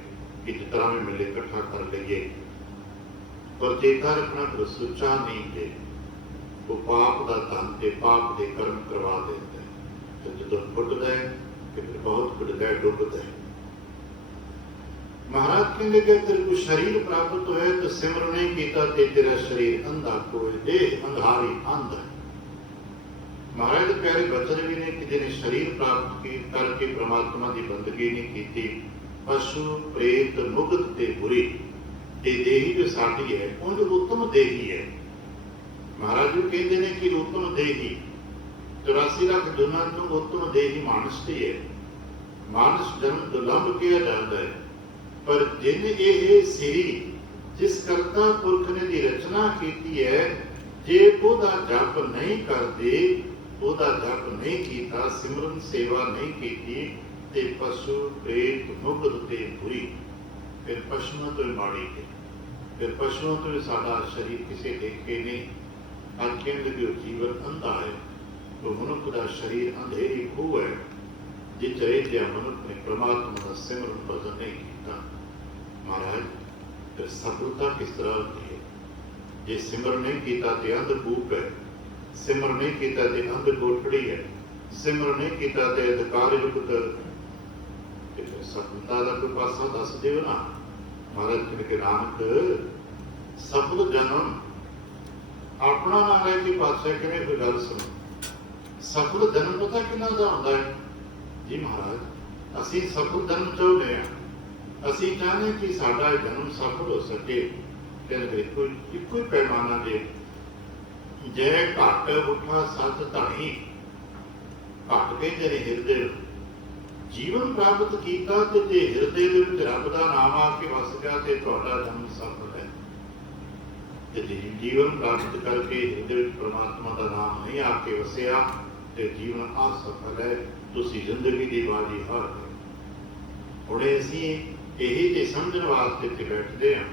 ਕਿ ਜਿਸ ਤਰ੍ਹਾਂ ਵੀ ਮਿਲੇ ਇਕੱਠਾ ਕਰ ਲਈਏ, ਪਰ ਚੇਤਾ ਰੱਖਣਾ ਕਿ ਸੁੱਚਾ ਨਹੀਂ ਹੈ, ਉਹ ਪਾਪ ਦਾ ਧਨ ਤੇ ਪਾਪ ਦੇ ਕਰਮ ਕਰਵਾ ਦਿੰਦਾ ਹੈ। ਤੇ ਜਦੋਂ ਫੁੱਟਦਾ ਹੈ ਤੇ ਫਿਰ ਬਹੁਤ ਫੁੱਟਦਾ ਹੈ, ਡੁੱਬਦਾ ਹੈ। महाराज कहते कि तेरे को शरीर प्राप्त है तो सिमर नहीं किया ते तेरा शरीर अंधा कोई देह अंधारी अंध है। महाराज प्यारे बचन भी ने कि जिन्हें शरीर प्राप्त की करके परमात्मा की बंदगी नहीं की, पशु प्रेत मुगत ते बुरी ते देही जो साडी है उन उत्तम देही है। महाराज जी कहते हैं कि उत्तम देही 84 लाख दुनिया तो उत्तम देही मानस की है। मानस जन्म दुर्लभ किया जाता है, पर जिन ये सिरी जिस करता पुरख ने दी रचना की है, जे ओदा जप नहीं करते, ओदा जप नहीं किया, सिमरन सेवा नहीं की, ते पशु प्रेत मुगध ते बुरी, फिर पशुओं तो माड़ी है, फिर पशुओं तो साडा शरीर किसी देखे नहीं। आखिर लगे जीवन अंधा है, तो मनुख का शरीर अंधेरी खूह है जिस रहते मनुख ने परमात्मा का सिमरन भजन नहीं किया। महाराज फिर सफलता किस तरह होती है? जे सिमर नहीं किया तो अंधकूप है, सिमर नहीं किया तो अंध कोठड़ी है, सिमर नहीं किया तो अधिकार युक्त, फिर सफलता का कोई पासा दस दियो ना। महाराज कहते नानक सफल जन्म अपना ना लेके पातशाह कहने कोई गल सुनो, सफल जन्म पता किन्ना दा हुंदा है जी महाराज? असीं सफल जन्म चाहुंदे हां, ਅਸੀਂ ਚਾਹੁੰਦੇ ਕਿ ਸਾਡਾ ਜਨਮ ਸਫਲ ਹੋ ਸਕੇ। ਕਹਿੰਦੇ ਇੱਕੋ ਹੀ ਪੈਮਾਨਾ ਦੇ ਜੈ ਘਟ ਉਠਾ ਸਤ ਧਾਣੀ, ਘਟ ਕੇ ਜਿਹੜੇ ਹਿਰਦੇ ਜੀਵਨ ਪ੍ਰਾਪਤ ਕੀਤਾ ਤੇ ਜੇ ਹਿਰਦੇ ਦੇ ਵਿੱਚ ਰੱਬ ਦਾ ਨਾਮ ਆ ਕੇ ਵਸ ਗਿਆ ਤੇ ਤੁਹਾਡਾ ਜਨਮ ਸਫਲ ਹੈ। ਤੇ ਜੇ ਜੀਵਨ ਪ੍ਰਾਪਤ ਕਰਕੇ ਹਿਰਦੇ ਵਿੱਚ ਪਰਮਾਤਮਾ ਦਾ ਨਾਮ ਨਹੀਂ ਆ ਕੇ ਵਸਿਆ ਤੇ ਜੀਵਨ ਅਸਫਲ ਹੈ, ਤੁਸੀਂ ਜ਼ਿੰਦਗੀ ਦੀ ਬਾਜੀ ਹਾਰ ਗਏ। ਹੁਣੇ ਅਸੀਂ यही तो समझने वास्ते इतने बैठते हैं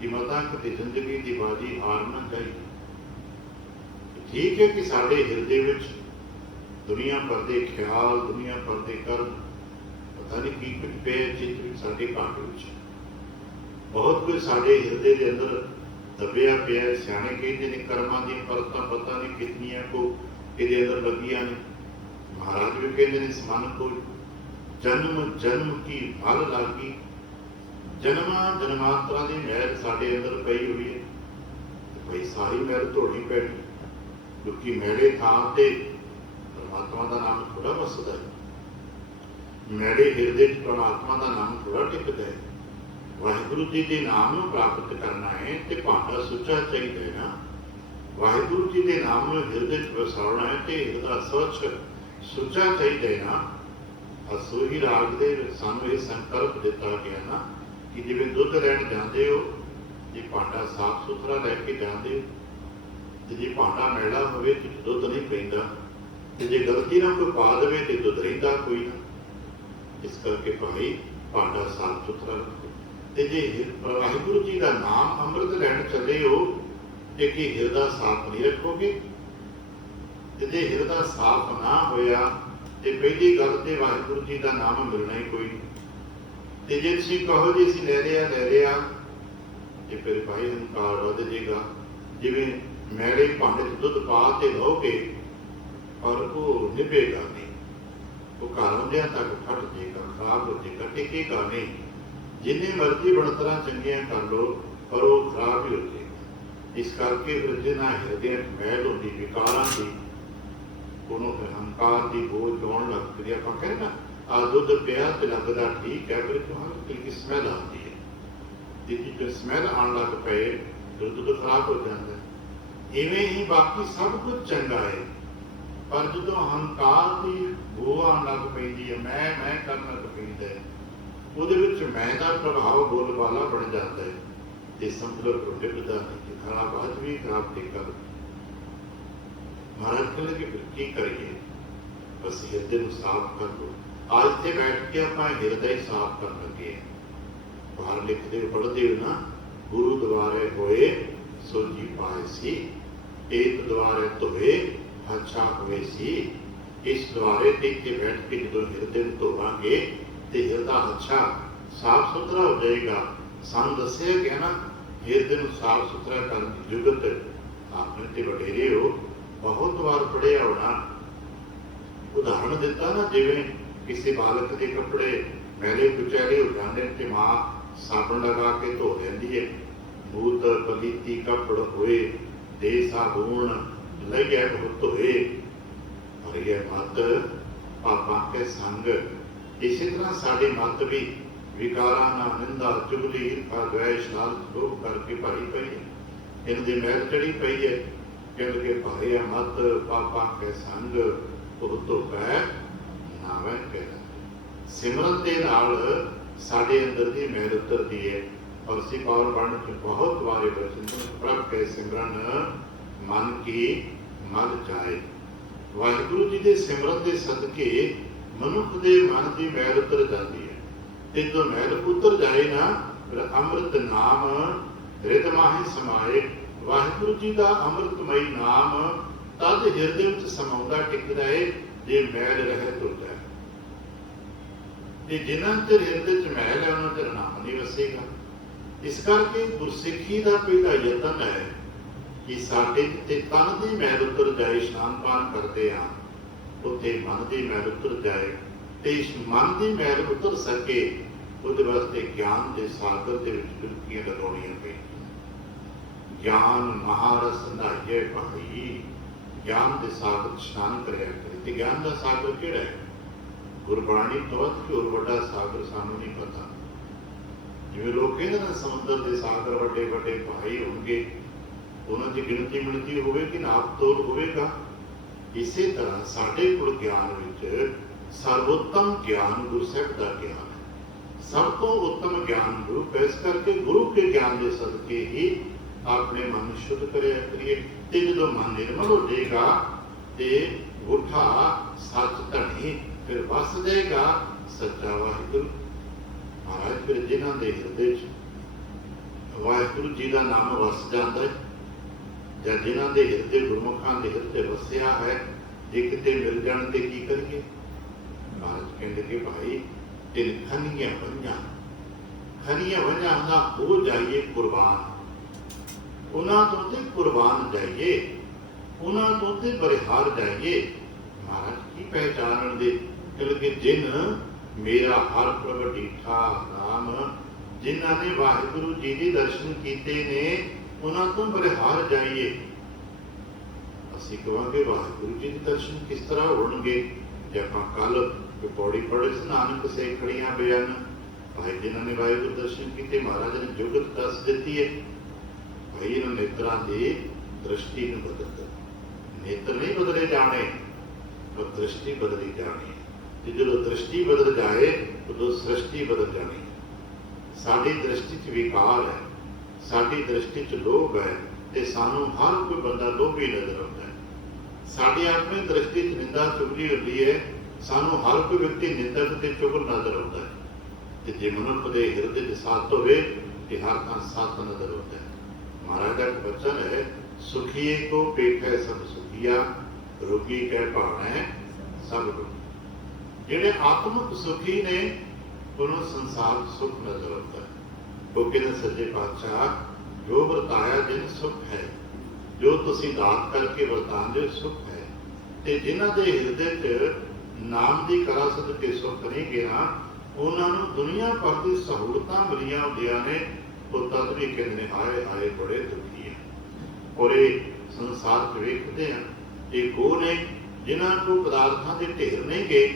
कि मता कि जिंदगी की बाजी हारना चाहिए। ठीक है कि साढ़े हिरदे विच दुनिया भर के ख्याल, दुनिया भर के कर्म, पता नहीं की कुछ पे चित्र साढ़े घाट विच बहुत कुछ साढ़े हिरदे के अंदर दबिया पिया। सियाने कहते हैं कर्मां दी परतां पता नहीं कितनियां को इहदे अंदर लगियां ने। महाराज भी कहते हैं मन को जन्म जन्म की फल लागी, जन्मा जन्मांतरा की मैल साढ़े अंदर पई हुई है। भाई सारी मैल धोनी पैनी, क्योंकि मैले थां ते परमात्मा का नाम थोड़ा वसदा है, मैले हिरदे परमात्मा का नाम थोड़ा टिकता है। वाहिगुरु जी के नाम को प्राप्त करना है तो भांडा सुच्चा चाहिए ना। वाहिगुरु जी के नाम को हिरदे वसाउना है तो हिरदा स्वच्छ सुच्चा चाहिए ना। असोही राग दे सानू ये संकल्प दिता गया ना कि जिवें दुध लैण जाते हो, जे भांडा साफ सुथरा लैके जाते हो, तो जे भांडा मैला होवे तो दुध नहीं पैंदा, ते जे गलती ना कोई पा देवे तो दुध रहिंदा कोई ना। इस करके भाई भांडा साफ सुथरा रखो। ते जे वाहिगुरु जी का नाम अमृत लैण चले हो ते कि हिरदा साफ नहीं रखोगे? ते जे हिरदा साफ ना होया ते पहली गल ते वाहिगुरु जी का नाम मिलना ही कोई नहीं। ते जे तुसीं कहो जी असीं ले लिया ते फिर भाई हंकार वध जाएगा। जिवें मैले भांडे च दुध पा के लोगे पर वो निभेगा नहीं, वो घर आउंदिआं तक फट जाएगा, खराब हो जाएगा, टिकेगा नहीं। जिन्नी मर्जी बनतरां चंगियां कर लो पर वो खराब ही हो जाएगा। इस करके फिर जिन्हां हिरदिआं च मैल हुंदी विकारां दी, ਉਹਨੂੰ ਫਿਰ ਹੰਕਾਰ ਦੀ ਬੋਝ ਆਉਣ ਲੱਗ ਪਈ। ਆਪਾਂ ਕਹਿੰਦੇ ਨਾ ਆ ਦੁੱਧ ਪਿਆ ਤੇ ਲੱਗਦਾ ਠੀਕ ਹੈ, ਫਿਰ ਤੁਹਾਨੂੰ ਕੀ ਸਮੈਲ ਆਉਂਦੀ ਹੈ, ਜਿਹਦੀ ਫਿਰ ਸਮੈਲ ਆਉਣ ਲੱਗ ਪਏ ਦੁੱਧ ਖਰਾਬ ਹੋ ਜਾਂਦਾ। ਇਵੇਂ ਹੀ ਬਾਕੀ ਸਭ ਕੁਝ ਚੰਗਾ ਹੈ, ਪਰ ਜਦੋਂ ਹੰਕਾਰ ਦੀ ਬੋ ਆਉਣ ਲੱਗ ਪੈਂਦੀ ਹੈ, ਮੈਂ ਕਰਨ ਲੱਗ ਪੈਂਦਾ ਹੈ, ਉਹਦੇ ਵਿੱਚ ਮੈਂ ਦਾ ਪ੍ਰਭਾਵ ਬੋਲਬਾਲਾ ਬਣ ਜਾਂਦਾ ਹੈ ਤੇ ਸਮਝ ਲਓ ਡਿੱਗਦਾ ਨਹੀਂ, ਖਰਾਬ ਅੱਜ ਵੀ ਖਰਾਬ ਤੇ ਕਰ। महाराज कहने कि फिर की करिए? बस हिरदे को साफ कर दो। आज से बैठ के अपना हिरदय साफ कर लगे। बाहर लिखते पढ़ते हो ना, गुरु द्वारे होए सो जी पाए सी, एक द्वारे धोए अच्छा हुए सी, इस द्वारे ते इत्थे बैठ के जो हिरदे नूं धोवांगे तो हिरदा अच्छा साफ सुथरा हो जाएगा। सानूं दस्सिया गया ना हिरदे नूं साफ सुथरा करन दी जुगत आपने ते वडेरे हो बहुत बार पढ़िया होना। उदाहरण दिता ना जिवें किसी बालक के कपड़े मैले कुचैले हो जाते तो माँ साबुन लगा के धो लैंदी है। मूत पलीती कपड़ होए दे साबुन लगे बहुत धोए पर यह मत पापा के संग। इसी तरह साड़ी मत भी विकारा ना निंदा चुगली ईर्खा द्वेष लालच लोभ करके भरी पई है। इनकी मैल चढ़ी पई है क्योंकि भाई मत पापा के संग तो पै नावै कहना। सिमरन के नाल साडे अंदर की मैल उतरती है और असीं पावर पढ़ने च बहुत बारे वचन प्रभ के सिमरन मन की मल जाए। वाहिगुरु जी के सिमरन के सदके मनुख के मन की मैल उतर जाती है। ते जो मैल उतर जाए ना फिर अमृत नाम हृदय माहे समाए। वाहिगुरु जी का अमृतमई नाम तद हिरदे विच समाउंदा टिकदा है जे मैल रहत हो जाए। ते जिन्ना चिर हिरदे च मैल है उन्ना चिर नाम नहीं वसेगा। इस करके गुरसिੱਖੀ का पहला यतन है कि साडे ते तन की मैल उतर जाए। इशनान पान करते हैं उत्थे मन की मैल उतर जाए ते इस मन की मैल उतर सके उहदे वास्ते ज्ञान के सागर दे विच डुबकियां लगाउणियां पैंदियां। ज्ञान महारस नहाइए भाई ज्ञान के सागर स्नान करिया करे। ते ज्ञान का सागर किहड़ा है? गुरबाणी तो वध के होर वड्डा सागर सानूं नहीं पता। जिवें लोग कहते हैं समुद्र के सागर वड्डे वड्डे भाई होंगे उन्हां दी गिणती मिणती होवेगी नाप तोल होवेगा। इसे तरह साडे कोल ज्ञान विच सर्वोत्तम ज्ञान गुरु साहिब का ज्ञान है। सब तो उत्तम ज्ञान गुरु। इस करके गुरु के ज्ञान के सदके ही अपने मन शुद्ध करिया करिए। ते जो मन निर्मल हो जाएगा तो गुठा सच धनी फिर वस जाएगा सच्चा वाहिगुरु। महाराज फिर जिन्हों के हिरदे वाहिगुरु जी का नाम वस जाता है या जिन्हों के हिरदे गुरमुखां के हिरदे वसिया है जे किते मिल जाने ते की करिए। महाराज कहते कि भाई तिन खनिया वंजा ना हो जाइए कुर्बान। उन्हां तो ते कुर्बान जाइए उन्हां तो ते बरिहार जाइए। महाराज की पहचान दे क्योंकि जिन मेरा हर प्रभ डीठा राम जिन्हों ने वाहिगुरु जी के दर्शन किए ने उन्हां तो बरिहार जाइए। असीं कहांगे वाहिगुरु जी के दर्शन किस तरह होणगे? जे आपां कल पौड़ी पढ़े सी नानक से खड़ियां बयान भाई जिन्होंने वाहिगुरु दर्शन किए महाराज ने जुगत दस दी है। भाई इन नेत्रां की दृष्टि नूं बदल दो। नेत्र नहीं बदले जाने पर दृष्टि बदली जानी है। जो दृष्टि बदल जाए तो सृष्टि बदल जानी है। साडी दृष्टि च विकार है साडी दृष्टि च लोभ है ते सानू हर कोई बंदा लोभी नजर आता है। साडी अपनी दृष्टि च निंदा चुगली होती है सानू हर कोई व्यक्ति निंदक ते चुगल नजर आता है। जे मनुख के हिरदे च सत होवे ते हर थां सत नजर आता है। महाराज का एक वचन है सुखिए को पेखै सब सुखिया रोगी कह भावै सब रोगी। जिहड़े आत्मक सुखी ने उन्होंने संसार सुख नजर आता है। वो कहते सच्चे पातशाह जो वरताया जिन सुख है जो तुसी दात करके वरतांदे सुख है। ते जिन्हां दे हिरदे च नाम की कला सदके सुख नहीं गिना उन्होंने दुनिया भर की सहूलतां मिलियां होंदियां ने तो तद भी कहते हाय हाय बड़े दुखी है। और ये संसार च वेखते हैं ये को ने जिन्हों को पदार्थों के ढेर नहीं गए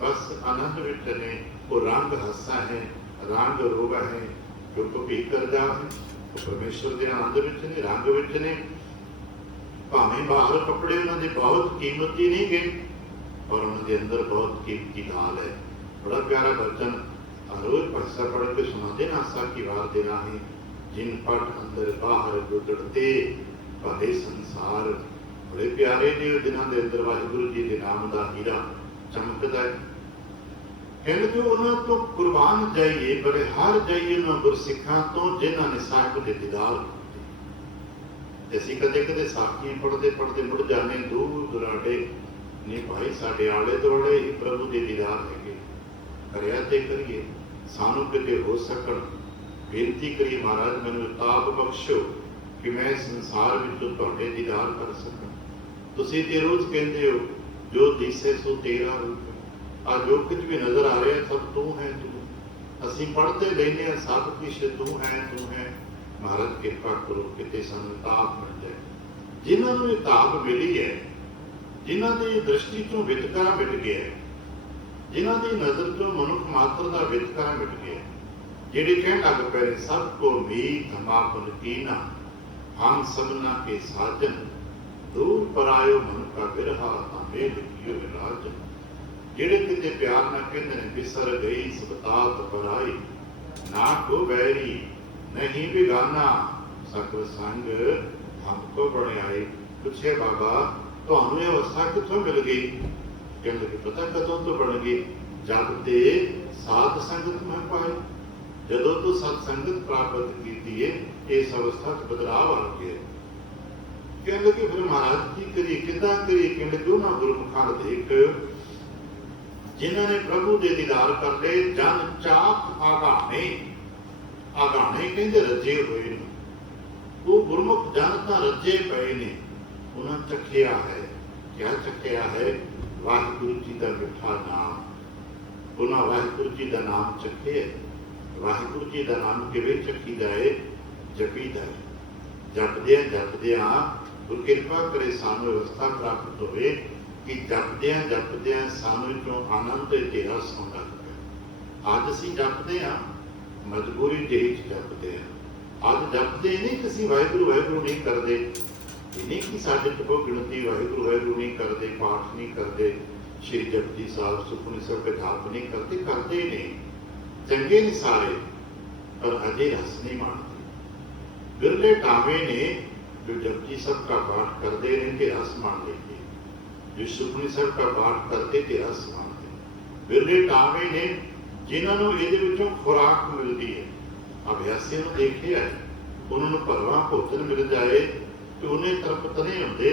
बस आनंद विच ने वो रंग हसा है रंग रोगा है जो भीकर जा है वो परमेश्वर के आनंद विच ने रंग विच ने भावें बाहर कपड़े उन्होंने बहुत कीमती नहीं गए पर उन्होंने अंदर बहुत कीमती नाल है। बड़ा प्यारा वचन रोज पैसा पढ़ के सुनाते ना आशा की वार देना है जिन पट अंदर बाहर गुजरते भले संसार। बड़े प्यारे ने जिन्हों के अंदर वाहिगुरु जी के नाम का हीरा चमकता है। कहते उन्होंने तो कुर्बान जाइए बड़े हार जाइए उन्होंने गुरसिखा तो जिन्हों ने साहिब के दीदार असीं कदे कदे साखियां पढ़ते पढ़ते मुड़ जाने दूर दुराडे नहीं भाई, साढ़े आले दुआले ही प्रभु के दीदार है, करिया ते करिए, सानू किते हो सकन। बेनती करिए महाराज मैनू ताप बख्शो कि मैं संसार विचों तुहाडे दीदार कर सकां। तुसीं ते रोज़ कहंदे हो जो दिसे सो तेरा रूप है, आ जो कुछ भी नज़र आ रहा सब तू है, तू। असीं पढ़ते लेने सब कुछ तू है। महाराज कृपा करो किते सानू ताप मिल जाए। जिन्होंने ये ताप मिली है, जिन्हों की दृष्टि चों वितकरा मिट गया है, जिन्हों की नज़र चों मनुख मात्र का वितकरा मिट गया, जेडे कह लग पे सबको मीत मापन कीना, हम सबना के साजन, दूर पर आयो मन का बिरहा तामे लिखियो विराजन। जेडे किते प्यार ना कहते ने बिसर गई सबतात पर आई, ना को बैरी नहीं बिगाना, सकल संग हमको बने आई। पूछे बाबा तुहानू ये अवस्था कितों मिल गई? कहने लगे पता कदों तो बन गई, जब ते साध संगत में पाए। जदों तो सत्संगत प्राप्त की है, इस अवस्था च बदलाव आ गया। कहने लगे फिर महाराज की करिए, किदा करिए? कहने लगे उन्होंने गुरमुखां देख जिन्होंने प्रभु के दीदार कर ले, जन चाक आगाने, आगाने कहते रजे हुए ने, वो गुरमुख जन तां रजे पे ने, उन्होंने चखिया है। क्या चखिया है? वाहिगुरु जी का मिठा नाम। उन्होंने वाहिगुरु जी का नाम चखे। वाहिगुरु जी का नाम किवें चखी जाए? जपीदा है। जपदिया गुरु कृपा करे सानू अवस्था प्राप्त होवे कि जपदिया सानू चों आनंद ते रस आउंदा है। अज असीं जपदे हां, मजबूरी जेही च जपदे हां। अज जपदे नहीं कि असीं वाहिगुरु वाहिगुरु नहीं करदे, नहीं कि साडे कोई गिणती वाहिगुरु वाहिगुरु नहीं करदे, पाठ नहीं करदे, श्री जपजी साहब सुखमनी साहब का जाप नहीं करते नहीं, चंगे ने सारे, पर अजे रस नहीं मानते। बिरले टावे ने जो जपजी साहब का पाठ करते रहते रस मान लेते, जो सुखमनी साहब का पाठ करते थे रस मानते। बिरले टावे ने जिन्होंने ये खुराक मिलती है। अभ्यासियों ने देखिए उन्होंने भरवा भोजन मिल जाए तो उन्हें तृप्त नहीं होते,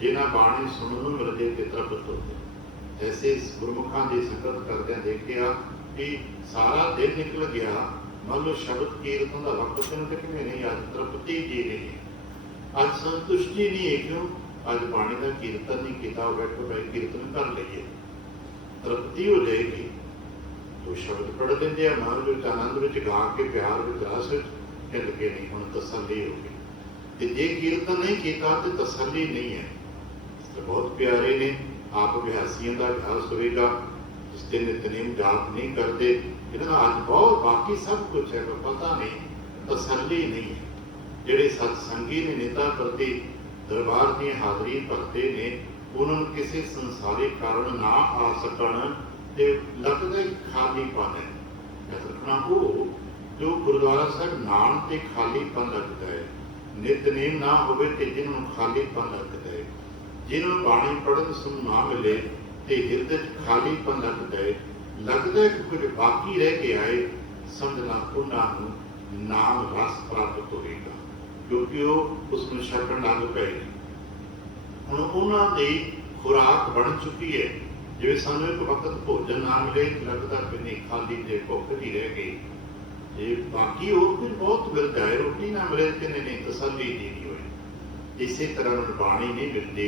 जिन्हें बाणी सुनने मिलते थे तृप्त होते। ऐसे गुरमुखां की संगत करदे देखिया कि सारा दिन निकल गया, मान लो शब्द कीर्तन का वक्त तक नहीं, अज तृप्ति जी नहीं, अज संतुष्टि नहीं है। क्यों? अज बाणी का कीर्तन नहीं किया, बैठो भाई कीर्तन कर लीए, तृप्ति हो जाएगी। तो शब्द पढ़ लेंगे मन में आनंद में गा के प्यार में रस कह लगे नहीं, हम तसली हो गई। जे कीर्तन नहीं किया तो तसली नहीं है। तो बहुत प्यारे ने आप अभ्यासियों का अभ्यास होगा, जिस दिन नितनेम जाप नहीं करते, इन्होंने अज बहुत बाकी सब कुछ है पर पता नहीं, तसली नहीं है। जेडे सत्संगी ने नेता प्रति दरबार की हाजरी भरते ने, उन्होंने किसी संसारिक कारण ना आ सकन ते लगता ही खालीपन है। रखना हो जो गुरुद्वारा साहब नाम ते खालीपन लगता है, नितनेम ना होवे ते जिन्होंने खालीपन लगता है, जिन्होंने बाणी पढ़न सुन ना मिले ते हिरदे खालीपन लगता है, लगता है कि कुछ बाकी रह के आए, समझना उन्होंने नाम रस प्राप्त होगा, क्योंकि वो उसमें छकन लग पेगी। हुण उन्होंने खुराक बन चुकी है। जिवें सानू एक वक्त भोजन ना मिले लगता कि नहीं खाली ते भुख ही रह गई, जे बाकी और कुछ बहुत मिलता है, रोटी ना मिले तो नहीं तसली जी नहीं हुई। इसी तरह उन्हें बाणी नहीं मिलती,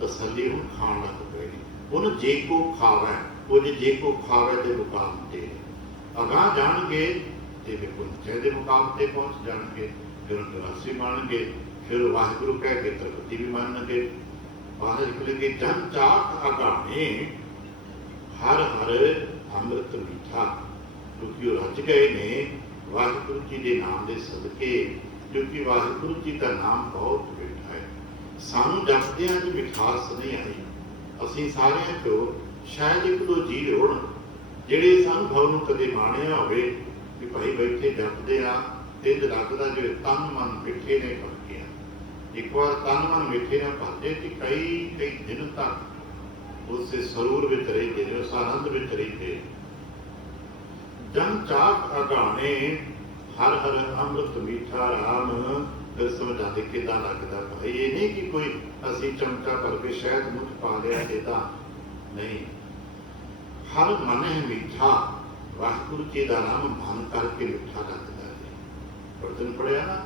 तसली हूँ खाण लग पेगी। उन्हें जे को खावे, वो जे को खावे के मुकाबले अगाह जाणगे ते पुंचे के मुकाबले पहुँच जाणगे, फिर राशि मानगे, फिर वाहिगुरु कह के तरक्ति भी मानगे। बाहर निकलेंगे जन चाक अगाने हर हर अमृत मीठा, क्योंकि वो रज गए ने वाहिगुरु जी के नाम के सदके, क्योंकि वाहिगुरु जी का नाम बहुत मीठा है। सानू जपदियां च मिठास नहीं आई। असीं सारिਆਂ चों शायद एक दो जी होण ਜਿਹੜੇ इस अनुभव ਨੂੰ कदे माणिया होवे कि भाई बैठे जपदे आ ते लगदा जिवें तन मन मिठे ने भर गया। एक बार तन मन मिठे ने भरते कि कई दिन तक उस सरूर में रहते, उस आनंद में रहते। जन चाक अगाने हर हर अमृत मीठा राम, फिर समझा दे किदा लगता भाई। ये नहीं कि कोई असी चमचा भर के शहद मुझ पा लिया, इदा नहीं। हर मन है मीठा, वाहिगुरु जी का नाम मन करके मिठा लगता है। बर्तन पढ़िया ना,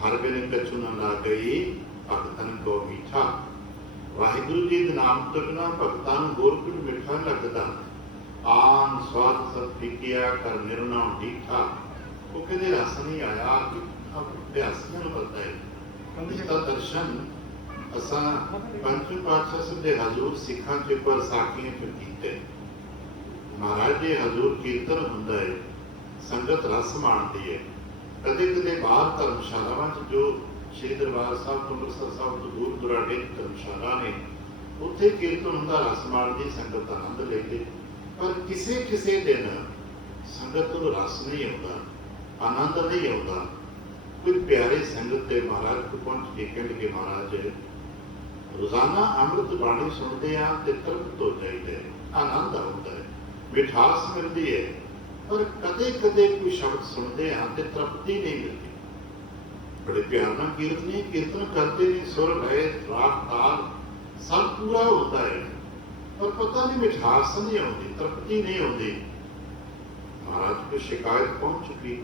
हर बिन कछु न लागई भगतन को मीठा। वाहिगुरु जी के नाम तो बिना भगतां नूं होर कुछ मिठा लगता। आन स्वाद सब फिकिया कर निर्णव डीठा। वो कहते रस नहीं आया कि अभ्यासियों को पता है। इसका दर्शन असा पंचम पातशाह साहब दे हजूर सिखां च पर साखियां च कीते। महाराज जी हजूर कीर्तन हुंदा है, संगत रस माणदी है। कदे कदे बाहर धर्मशालावां च जो श्री दरबार साहब अमृतसर साहब तो दूर दुराडे धर्मशाला ने, उत्थे कीर्तन हुंदा, रस माणदी संगत आनंद लेंदे। पर किसी किसी दिन संगत नूं रस नहीं आता, आनंद नहीं आता। कोई प्यारे संगत के महाराज को पहुंच के कहते कि महाराज रोजाना अमृत बाणी सुनते हैं तो तृप्त हो जाइए, आनंद आता है, मिठास मिलती है। पर कदे कदे कोई शब्द सुनते हैं तो तृप्ति नहीं मिलती। बड़े प्यार नाल कीर्तन करते नहीं, सुर लय राग ताल सब पूरा होता है, पर पता नहीं मिठास नहीं आती, तृप्ति नहीं आती। महाराज को शिकायत पहुंच चुकी।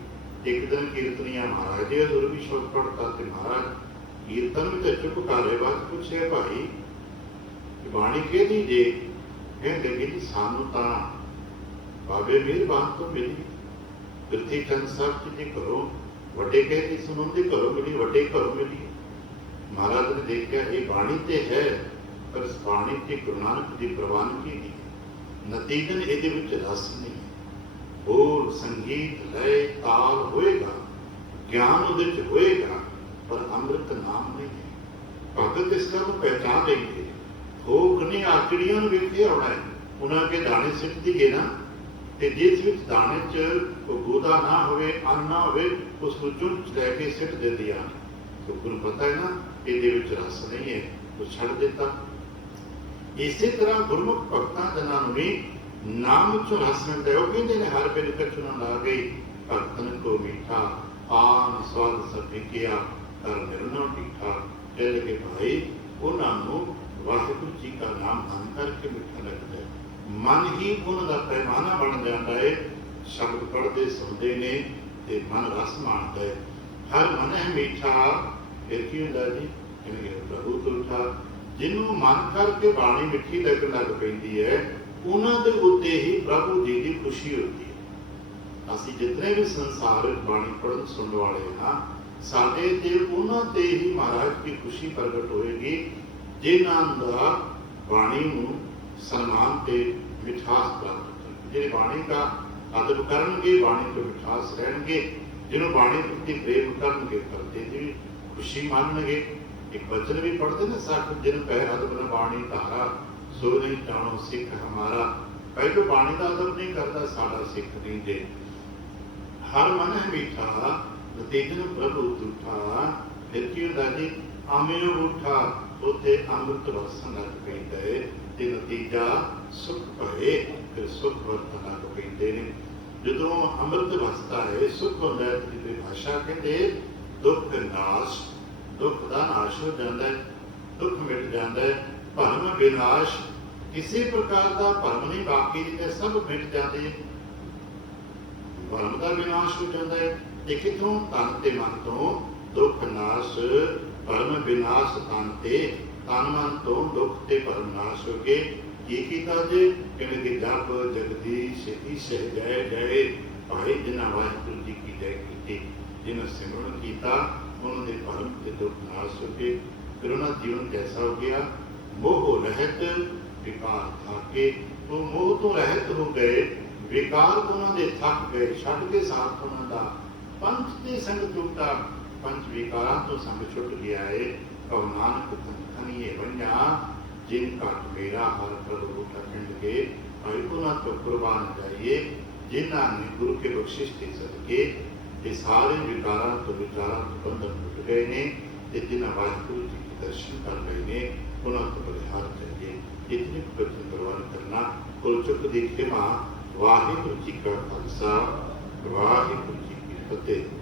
एक दिन कीर्तनिया महाराज जी हजूर भी शब्द पढ़ता तो महाराज कीर्तन में तो चुप कर रहे, बात पूछे भाई बाणी कह दीजिए। कह लगे जी सानू तो बाबे मेहरबान तो मिली, पृथ्वी चंद साहब जी घरों वड्डे कहती सुनोंदे घरों मिली, वड्डे घरों मिली। महाराज ने देखा ये बाणी तो है, पर इस बाणी की गुरु नानक की प्रवानगी नहीं, नतीजन ये रस नहीं। बोल संगीत लय ताल होएगा, ज्ञान उहदे होएगा, पर अमृत नाम नहीं है। भगत इस गल पहचान लेंगे। भोग ने आकड़ियां वेखे आना है, उन्होंने दाने सिट दिए ना, तो जिस विच दाने च गोदा ना होवे, अन्न ना होवे, उसको चुन लैके सिट दे दिया। तो गुरु पता है ना ये रस नहीं है, तो छड़ देता। इसी तरह गुरमुख भगतां जनां नूं भी नाम चो रस मिलता है। वो कहते हैं हर बिन कछु न लागई भगतन को मीठा। आन स्वाद सब फिकिया कर निर्णव डीठा। कह लगे भाई उन्होंने वाहिगुरु जी का नाम मन करके मिठा लगता है, मन ही उन्होंने पैमाना बन जाता है। शब्द पढ़ते सुनते ने ते मन रस मानता है। हर मन है मीठा, फिर की होता जी कहने प्रभु तुठा। जिन्हों मन करके बाणी मिठी लगन लग पैंदी है, उन्होंने उत्ते ही प्रभु जी की खुशी होती है। असी जितने भी संसार बाणी पढ़न सुनने वाले हाँ, साडे ते उन्हां ते ही महाराज की खुशी प्रगट होएगी, जिन्हां दा बाणी नूं सन्मान ते मिठास प्राप्त होगी। जिहड़े बाणी का आदर करनगे, बाणी तो मिठास रहणगे, जिन्हों बाणी प्रति प्रेम करनगे, करते जी खुशी मानणगे। एक वचन भी पढ़ते ना, सख जिन पै अदब बाणी धारा, सो नहीं जानो सिख हमारा। पहले बाणी का अदब नहीं करता, साडा सिख नहीं जे। हर मन है मीठा, नतीजन प्रभु झूठा। फिर की होता जी आमियो उठा, उत्थे अमृत वरसन लग पैंदा है, ते नतीजा सुख भए, फिर सुख वरतन लग पैंदे ने। जदों अमृत वसदा है, सुख होंदा है, ते भाषा कहते दुख नाश, दुख का नाश हो जाता है, दुख मिट जाता है। भरम विनाश, किसी प्रकार का भरम नहीं बाकी, जितने सब मिट जाते हैं। भरम का विनाश हो जाता है। एक कितों तन ते मन तो दुख नाश, भरम विनाश तन ते, तन मन तो दुख ते भरम नाश हो गए। की कीता जे कहने कि जप जगदीश ईश जय जय। भाई जिन्हें वाहिगुरु जी की जय की, जिन्हें सिमरन किया, उन्होंने भरम के दुख नाश हो गए। फिर उन्होंने जीवन कैसा हो गया, मोह रहित विकार थाके। तो मोह तो रहित हो गए, विकार तो उन्होंने थक गए, छड़ के साथ उन्होंने पंच के संग छुटा, पंच विकारां तो संग छुट गया है। कहो नानक धनिए बनिया, जिन घट मेरा हर प्रभु खंड के। भाई उन्होंने तो कुर्बान जाइए, जिन्होंने गुरु के बख्शिश के सदके ये सारे विकारां तो विचारां तो बंधन टूट गए ने, जिन्हें वाहिगुरु जी के दर्शन कर गए ने, उन्होंने तो बलिहार चाहिए। इतनी भजन प्रवान करना, कुल चुक दी खिमा। वाहिगुरु जी का खालसा, वाहिगुरु जी की फतेह।